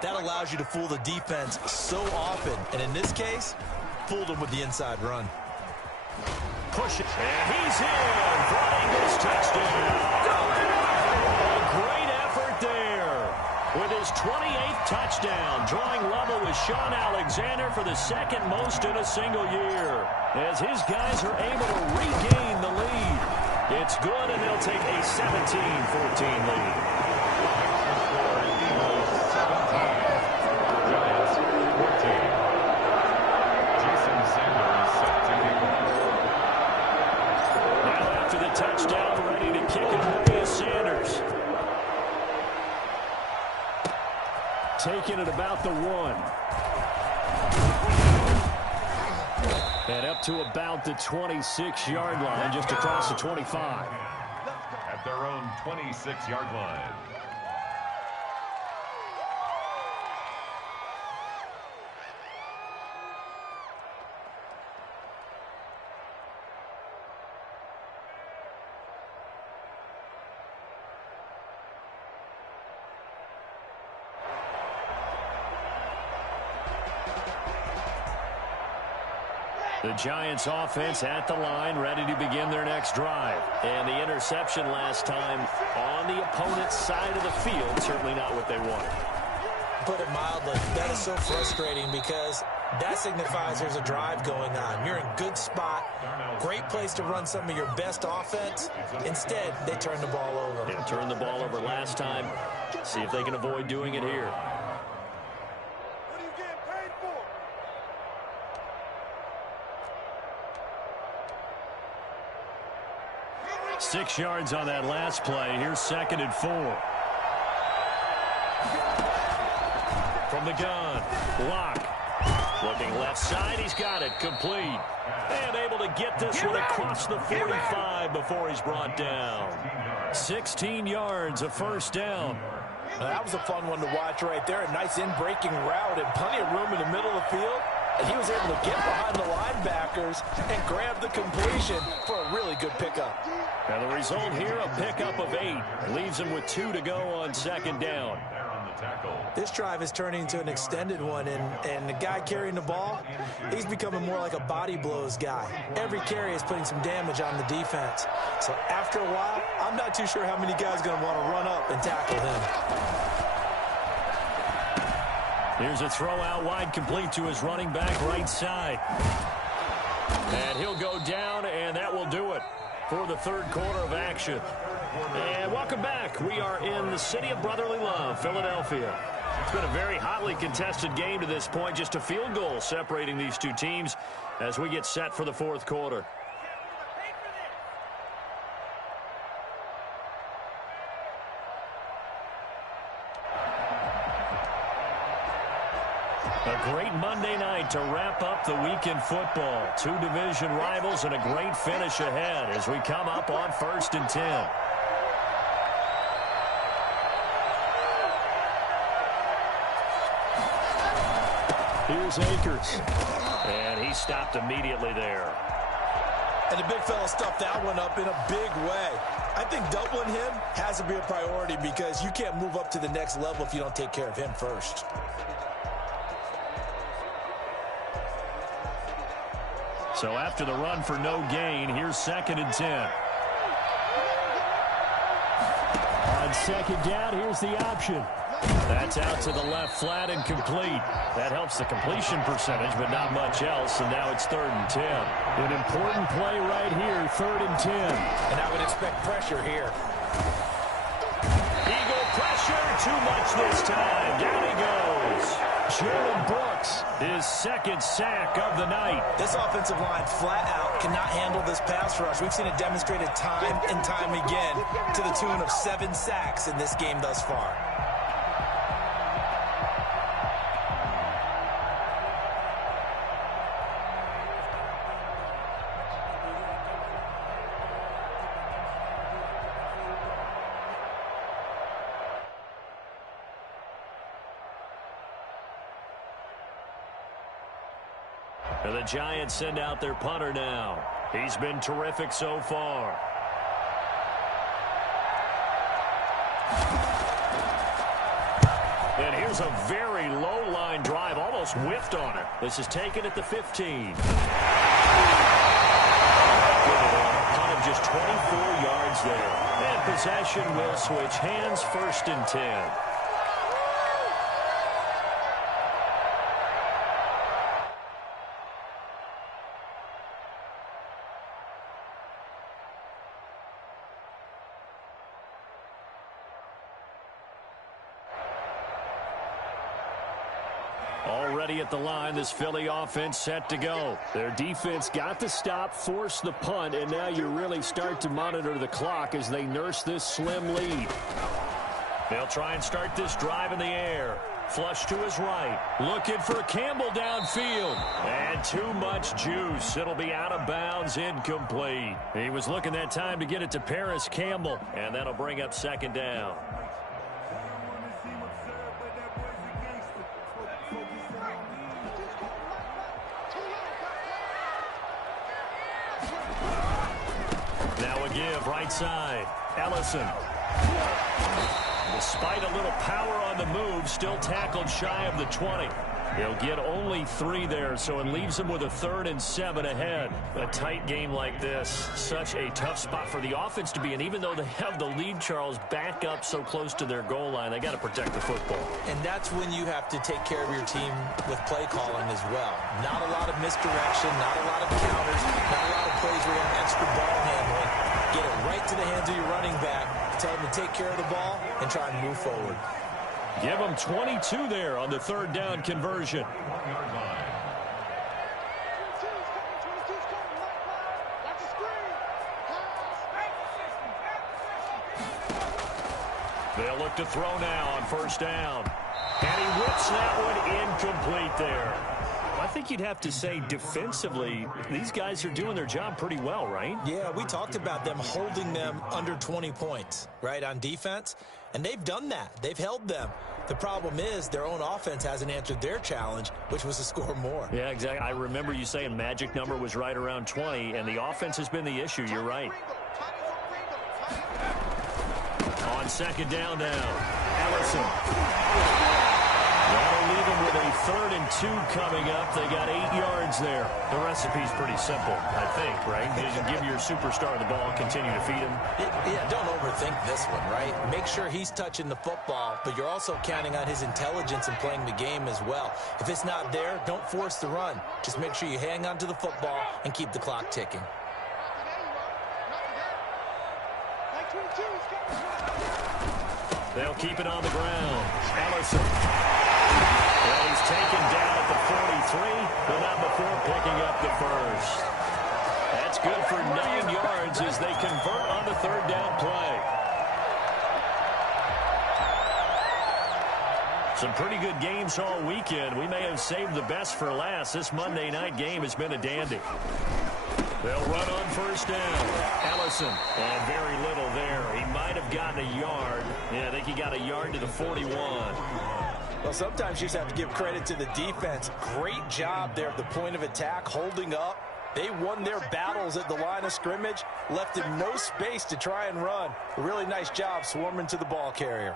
that allows you to fool the defense so often. And in this case, fooled them with the inside run. Push it. And he's in for an Eagles touchdown. A great effort there. With his 28th touchdown, drawing level with Sean Alexander for the 2nd most in a single year. As his guys are able to regain the lead. It's good, and they'll take a 17-14 lead. Giants 14. Jason Sanders set to kick off. Now after the touchdown, ready to kick it away is Sanders. Taking it about the 1. And up to about the 26-yard line, just across the 25. At their own 26-yard line. The Giants offense at the line, ready to begin their next drive. And the interception last time on the opponent's side of the field, certainly not what they wanted. Put it mildly, that is so frustrating because that signifies there's a drive going on. You're in good spot, great place to run some of your best offense. Instead, they turn the ball over. Yeah, turned the ball over last time. See if they can avoid doing it here. 6 yards on that last play. Here's 2nd and 4. From the gun, Locke. Looking left side, he's got it, complete. And able to get this one across the 45 before he's brought down. 16 yards, a first down. Now, that was a fun one to watch right there. A nice in-breaking route and plenty of room in the middle of the field. And he was able to get behind the linebackers and grab the completion for a really good pickup. And the result here, a pickup of 8. Leaves him with 2 to go on 2nd down. There on the tackle. This drive is turning into an extended one, and the guy carrying the ball, he's becoming more like a body blows guy. Every carry is putting some damage on the defense. So after a while, I'm not too sure how many guys are going to want to run up and tackle him. Here's a throw out wide, complete to his running back right side. And he'll go down, and that will do it for the third quarter of action. And welcome back. We are in the city of brotherly love, Philadelphia. It's been a very hotly contested game to this point. Just a field goal separating these two teams as we get set for the fourth quarter. A great Monday night to wrap up the week in football. Two division rivals and a great finish ahead as we come up on 1st and 10. Here's Akers. And he stopped immediately there. And the big fella stuffed that one up in a big way. I think doubling him has to be a priority because you can't move up to the next level if you don't take care of him first. So after the run for no gain, here's 2nd and 10. On second down, here's the option. That's out to the left flat and complete. That helps the completion percentage, but not much else, and now it's 3rd and 10. An important play right here, 3rd and 10. And I would expect pressure here. Eagle pressure, too much this time. Down he goes. Jalen Brooks, his 2nd sack of the night. This offensive line flat out cannot handle this pass rush. We've seen it demonstrated time and time again to the tune of 7 sacks in this game thus far. And the Giants send out their punter now. He's been terrific so far. And here's a very low-line drive, almost whiffed on it. This is taken at the 15. Punt of just 24 yards there. And possession will switch hands, 1st and 10. Already at the line, this Philly offense set to go. Their defense got the stop, forced the punt, and now you really start to monitor the clock as they nurse this slim lead. They'll try and start this drive in the air. Flush to his right. Looking for Campbell downfield. And too much juice. It'll be out of bounds, incomplete. He was looking that time to get it to Paris Campbell, and that'll bring up 2nd down. Now a give, right side. Ellison. Despite a little power on the move, still tackled shy of the 20. He'll get only 3 there, so it leaves him with a 3rd and 7 ahead. A tight game like this, such a tough spot for the offense to be in. Even though they have the lead, Charles, back up so close to their goal line, they got to protect the football. And that's when you have to take care of your team with play calling as well. Not a lot of misdirection, not a lot of counters, not a lot of plays where you have extra ball handling. Get it right to the hands of your running back, tell him to take care of the ball, and try and move forward. Give them 22 there on the 3rd down conversion. They'll look to throw now on 1st down. And he whips that one incomplete there. I think you'd have to say defensively, these guys are doing their job pretty well, right? Yeah, we talked about them holding them under 20 points, right, on defense. And they've done that. They've held them. The problem is their own offense hasn't answered their challenge, which was to score more. Yeah, exactly. I remember you saying magic number was right around 20, and the offense has been the issue. You're right. On 2nd down now, Ellison. 3rd and 2 coming up. They got 8 yards there. The recipe's pretty simple, I think, right? You give your superstar the ball, continue to feed him. Yeah, don't overthink this one, right? Make sure he's touching the football, but you're also counting on his intelligence in playing the game as well. If it's not there, don't force the run. Just make sure you hang on to the football and keep the clock ticking. They'll keep it on the ground. Ellison. Well, he's taken down at the 43, but not before picking up the first. That's good for 9 yards as they convert on the 3rd down play. Some pretty good games all weekend. We may have saved the best for last. This Monday night game has been a dandy. They'll run on 1st down. Ellison. And very little there. He might have gotten a yard. Yeah, I think he got a yard to the 41. Well, sometimes you just have to give credit to the defense. Great job there at the point of attack, holding up. They won their battles at the line of scrimmage, left him no space to try and run. A really nice job swarming to the ball carrier.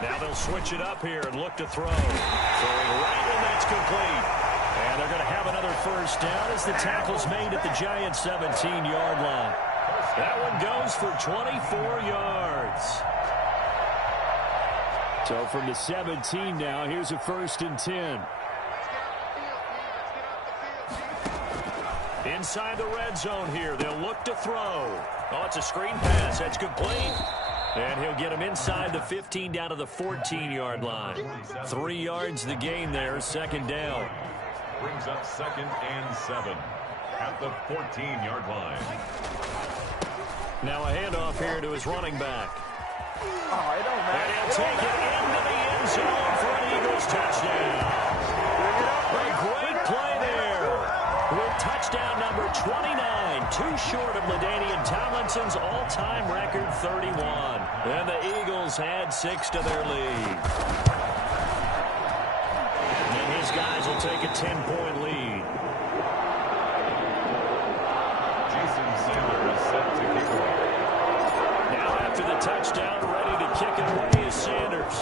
Now they'll switch it up here and look to throw. Throwing right, and that's complete. And they're going to have another 1st down as the tackle's made at the Giants' 17-yard line. That one goes for 24 yards. So from the 17 now, here's a 1st and 10. Inside the red zone here, they'll look to throw. Oh, it's a screen pass. That's complete. And he'll get him inside the 15 down to the 14-yard line. 3 yards the gain there, 2nd down. Brings up 2nd and 7 at the 14-yard line. Now a handoff here to his running back. Oh, it don't matter. And he'll take it into the end zone for an Eagles touchdown. A great play there with touchdown number 29, too short of LaDainian Tomlinson's all-time record 31. And the Eagles add 6 to their lead. And his guys will take a 10-point lead. Jason Sanders set to kick off. Now after the touchdown, ready to kick it away is Sanders.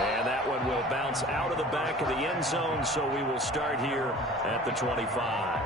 And that one will bounce out of the back of the end zone, so we will start here at the 25.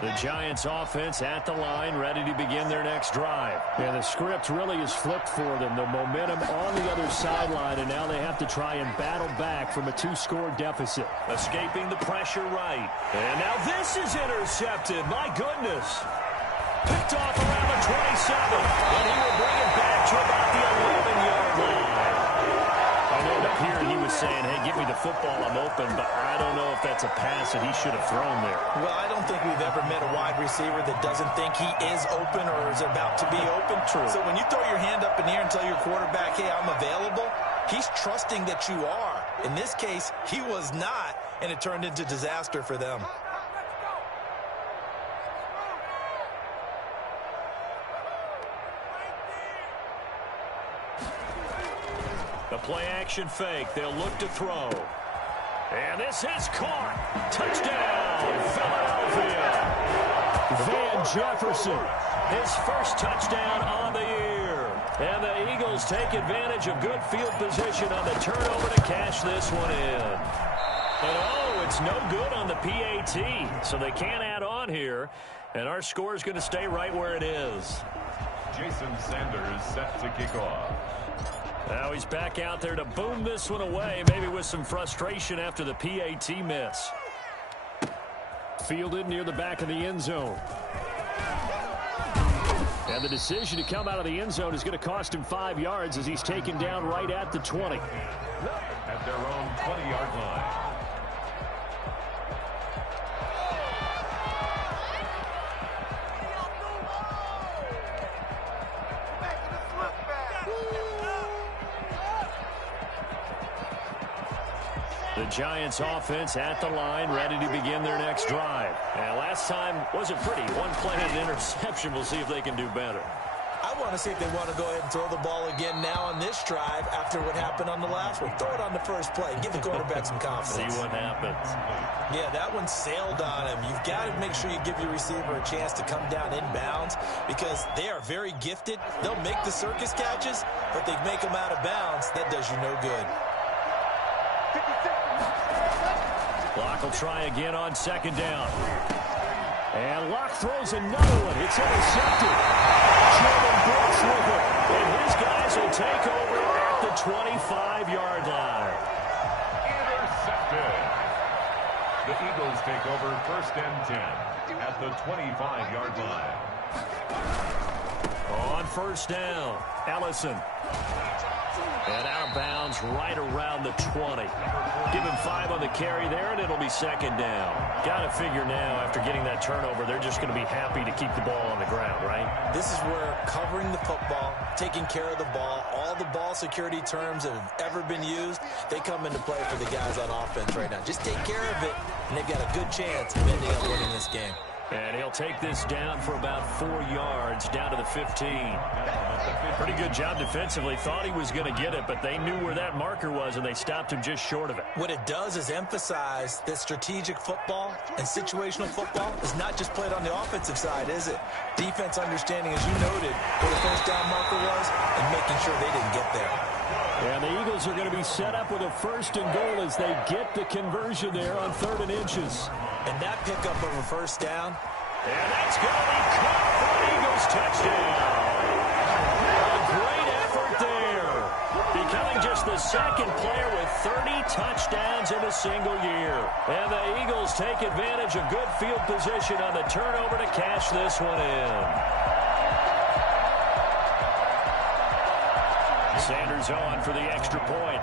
The Giants offense at the line, ready to begin their next drive. And the script really is flipped for them. The momentum on the other sideline, and now they have to try and battle back from a 2-score deficit. Escaping the pressure right. And now this is intercepted. My goodness. Picked off around the 27. And he will bring it back to about the 11-yard line. I know up here he was saying, hey, give me the football, I'm open, but I don't know if that's a pass that he should have thrown there. Well, I don't think we've ever met a wide receiver that doesn't think he is open or is about to be open. True. So when you throw your hand up in the air and tell your quarterback, hey, I'm available, he's trusting that you are. In this case, he was not, and it turned into disaster for them. The play-action fake. They'll look to throw. And this is caught. Touchdown, Philadelphia. Van Jefferson, his first touchdown on the year. And the Eagles take advantage of good field position on the turnover to cash this one in. But oh, it's no good on the PAT, so they can't add on here. And our score is going to stay right where it is. Jason Sanders set to kick off. Now he's back out there to boom this one away, maybe with some frustration after the PAT miss. Fielded near the back of the end zone. And the decision to come out of the end zone is going to cost him 5 yards as he's taken down right at the 20. At their own 20-yard line. The Giants offense at the line, ready to begin their next drive. And last time wasn't pretty. One play and an interception. We'll see if they can do better. I want to see if they want to go ahead and throw the ball again now on this drive after what happened on the last one. Throw it on the first play. Give the quarterback some confidence. See what happens. Yeah, that one sailed on him. You've got to make sure you give your receiver a chance to come down inbounds because they are very gifted. They'll make the circus catches, but they make them out of bounds. That does you no good. Locke will try again on second down. And Locke throws another one. It's intercepted. Sherman breaks with it. And his guys will take over at the 25-yard line. Intercepted. The Eagles take over 1st and 10 at the 25-yard line. On first down, Ellison. And out of bounds right around the 20. Give him 5 on the carry there, and it'll be second down. Got to figure now, after getting that turnover, they're just going to be happy to keep the ball on the ground, right? This is where covering the football, taking care of the ball, all the ball security terms that have ever been used, they come into play for the guys on offense right now. Just take care of it, and they've got a good chance of ending up winning this game. And he'll take this down for about 4 yards, down to the 15. Pretty good job defensively. Thought he was going to get it, but they knew where that marker was, and they stopped him just short of it. What it does is emphasize that strategic football and situational football is not just played on the offensive side, is it? Defense understanding, as you noted, where the first down marker was and making sure they didn't get there. And the Eagles are going to be set up with a 1st and goal as they get the conversion there on 3rd and inches. And that pickup of a first down. And that's going to be caught for an Eagles touchdown. A great effort there. Becoming just the 2nd player with 30 touchdowns in a single year. And the Eagles take advantage of good field position on the turnover to cash this one in. Sanders on for the extra point.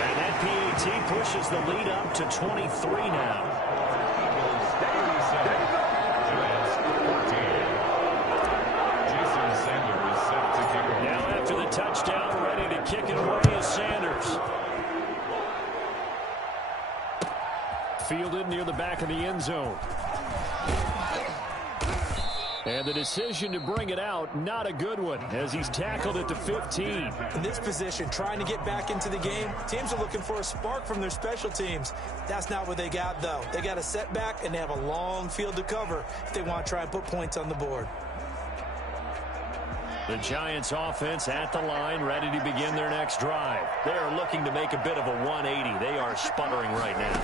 And that PAT pushes the lead up to 23 now. Jason Sanders is set to kick away. Now after the touchdown, ready to kick it away is Sanders. Fielded near the back of the end zone. And the decision to bring it out, not a good one, as he's tackled at the 15. In this position, trying to get back into the game, teams are looking for a spark from their special teams. That's not what they got, though. They got a setback, and they have a long field to cover if they want to try and put points on the board. The Giants offense at the line, ready to begin their next drive. They are looking to make a bit of a 180. They are sputtering right now.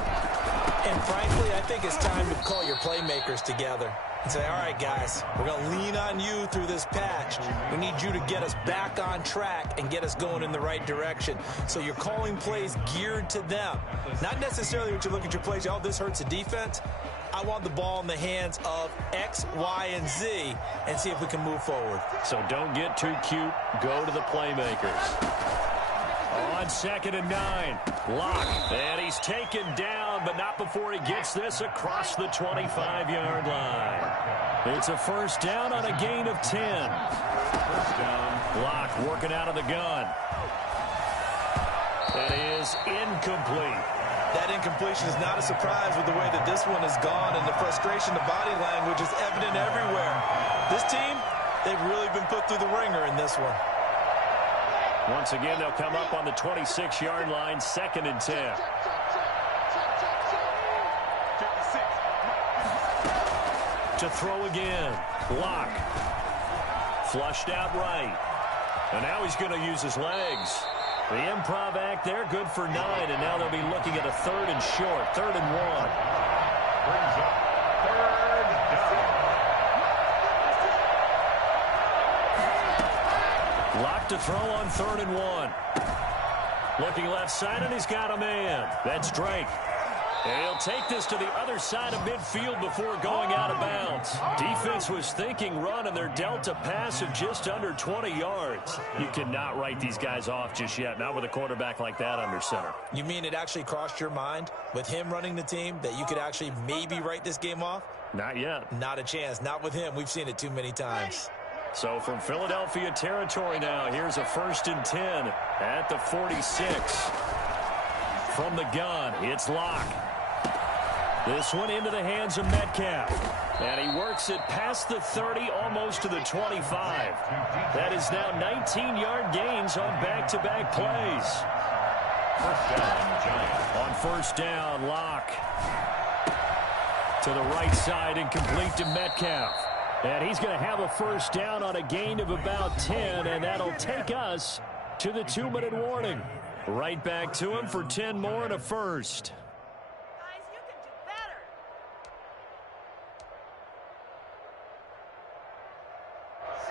And frankly, I think it's time to call your playmakers together and say, all right, guys, we're going to lean on you through this patch. We need you to get us back on track and get us going in the right direction. So you're calling plays geared to them. Not necessarily what you look at your plays, oh, this hurts the defense. I want the ball in the hands of X, Y, and Z and see if we can move forward. So don't get too cute. Go to the playmakers. On 2nd and 9, Locke, and he's taken down, but not before he gets this across the 25-yard line. It's a first down on a gain of 10. First down. Locke working out of the gun. That is incomplete. That incompletion is not a surprise with the way that this one has gone, and the frustration, the body language is evident everywhere. This team, they've really been put through the ringer in this one. Once again, they'll come up on the 26-yard line, 2nd and 10. To throw again, Locke. Flushed out right. And now he's going to use his legs. The improv act there, good for 9, and now they'll be looking at a 3rd and short, 3rd and 1. Brings up 3rd down. Locke to throw on 3rd and 1. Looking left side, and he's got a man. That's Drake. And he'll take this to the other side of midfield before going out of bounds. Defense was thinking run, and they're dealt a pass of just under 20 yards. You cannot write these guys off just yet, not with a quarterback like that under center. You mean it actually crossed your mind with him running the team that you could actually maybe write this game off? Not yet. Not a chance. Not with him. We've seen it too many times. So from Philadelphia territory now, here's a 1st and 10 at the 46. From the gun, it's Locke. This one into the hands of Metcalf. And he works it past the 30, almost to the 25. That is now 19-yard gains on back-to-back plays. First down, Giants. On first down, Locke. To the right side and complete to Metcalf. And he's going to have a first down on a gain of about 10, and that'll take us to the 2-minute warning. Right back to him for 10 more and a first. Guys, you can do better.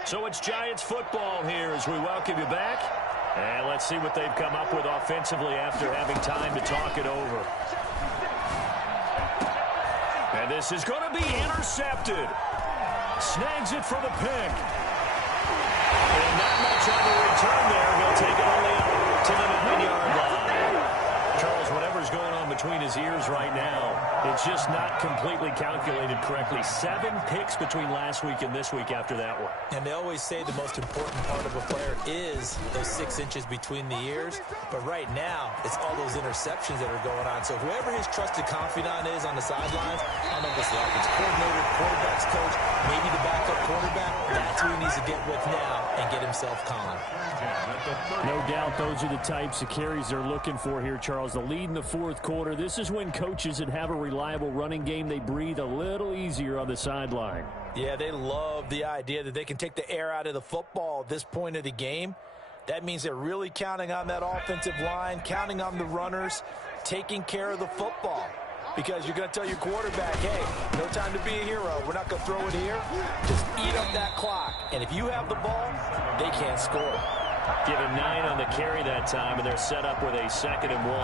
So it's Giants football here as we welcome you back. And let's see what they've come up with offensively after having time to talk it over. And this is going to be intercepted. Snags it for the pick. And not much on the return there. He'll take it only up to the 9-yard line. Charles, whatever's going on between his ears right now, it's just not completely calculated correctly. 7 picks between last week and this week after that one. And they always say the most important part of a player is those 6 inches between the ears. But right now, it's all those interceptions that are going on. So whoever his trusted confidant is on the sidelines, I don't know if it's the offensive coordinator, quarterback's coach, maybe the backup quarterback, that's who he needs to get with now and get himself calm. No doubt those are the types of carries they're looking for here, Charles. The lead in the fourth quarter. This is when coaches that have a reliable running game, they breathe a little easier on the sideline. Yeah, they love the idea that they can take the air out of the football at this point of the game. That means they're really counting on that offensive line, counting on the runners, taking care of the football. Because you're going to tell your quarterback, hey, no time to be a hero. We're not going to throw it here. Just eat up that clock. And if you have the ball, they can't score. Give him 9 on the carry that time, and they're set up with a 2nd and 1.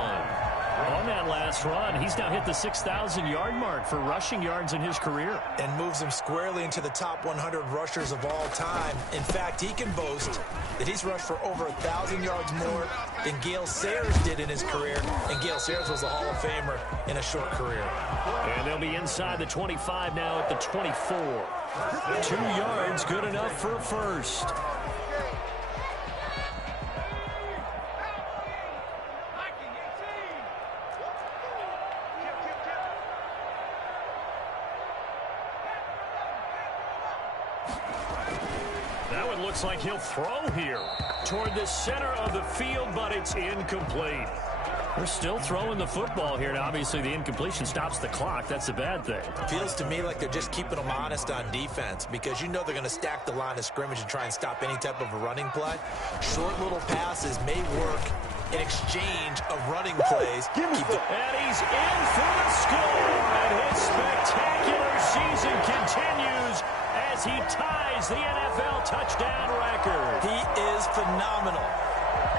On that last run, he's now hit the 6,000-yard mark for rushing yards in his career. And moves him squarely into the top 100 rushers of all time. In fact, he can boast that he's rushed for over 1,000 yards more than Gale Sayers did in his career. And Gale Sayers was a Hall of Famer in a short career. And they'll be inside the 25 now at the 24. 2 yards, good enough for a first. Looks like he'll throw here toward the center of the field, but it's incomplete. They're still throwing the football here. Now, obviously, the incompletion stops the clock. That's a bad thing. Feels to me like they're just keeping them honest on defense because you know they're going to stack the line of scrimmage and try and stop any type of a running play. Short little passes may work in exchange of running plays. And he's in for the score, and his spectacular season continues as he ties the NFL touchdown record. He is phenomenal.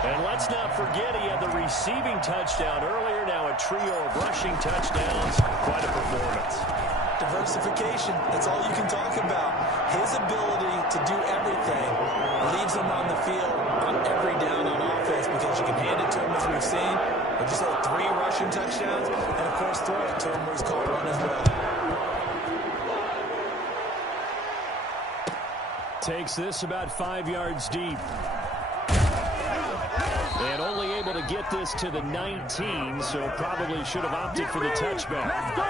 And let's not forget he had the receiving touchdown earlier. Now a trio of rushing touchdowns. Quite a performance. Diversification. That's all you can talk about. His ability to do everything leaves him on the field on every down on offense because you can hand it to him as we've seen. But just had 3 rushing touchdowns and, of course, throw it to him where he's called run as well. Takes this about 5 yards deep. And only able to get this to the 19, so probably should have opted for the touchback. Let's go!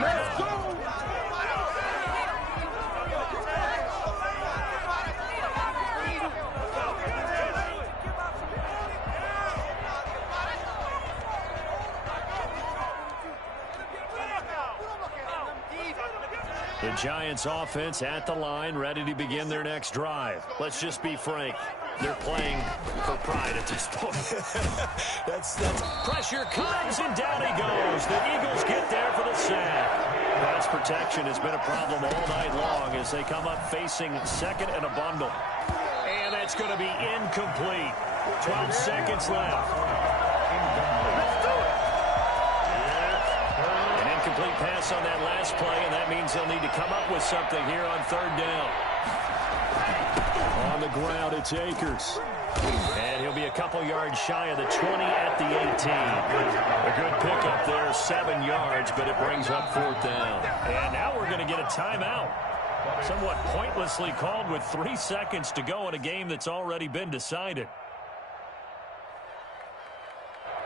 Let's go! The Giants offense at the line, ready to begin their next drive. Let's just be frank. They're playing for pride at this point. That's Pressure comes, and down he goes. The Eagles get there for the sack. Pass protection has been a problem all night long as they come up facing 2nd and a bundle. And that's going to be incomplete. 12 seconds left. An incomplete pass on that last play, and that means they'll need to come up with something here on 3rd down. On the ground, it's Akers. And he'll be a couple yards shy of the 20 at the 18. A good pickup there, 7 yards, but it brings up 4th down. And now we're going to get a timeout. Somewhat pointlessly called with 3 seconds to go in a game that's already been decided.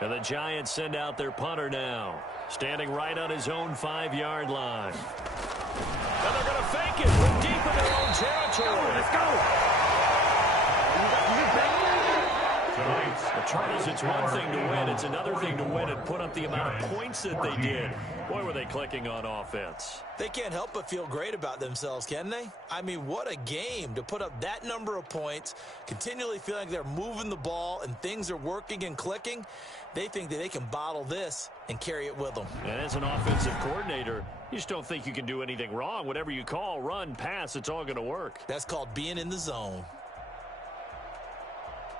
And the Giants send out their punter now, standing right on his own 5-yard line. And they're going to fake it from deep in their own territory. Let's go. The Chargers, it's one thing to win. It's another thing to win and put up the amount of points that they did. Boy, were they clicking on offense. They can't help but feel great about themselves, can they? I mean, what a game to put up that number of points, continually feeling like they're moving the ball and things are working and clicking. They think that they can bottle this and carry it with them. And as an offensive coordinator, you just don't think you can do anything wrong. Whatever you call, run, pass, it's all going to work. That's called being in the zone.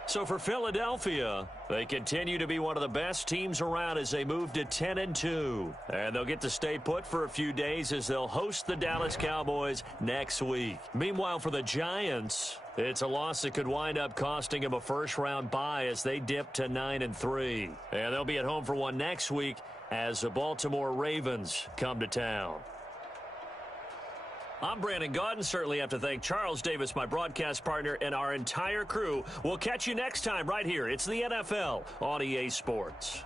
So for Philadelphia, they continue to be one of the best teams around as they move to 10-2. And they'll get to stay put for a few days as they'll host the Dallas Cowboys next week. Meanwhile, for the Giants, it's a loss that could wind up costing them a first-round bye as they dip to 9-3. And they'll be at home for one next week as the Baltimore Ravens come to town. I'm Brandon Gaudin. Certainly have to thank Charles Davis, my broadcast partner, and our entire crew. We'll catch you next time right here. It's the NFL on EA Sports.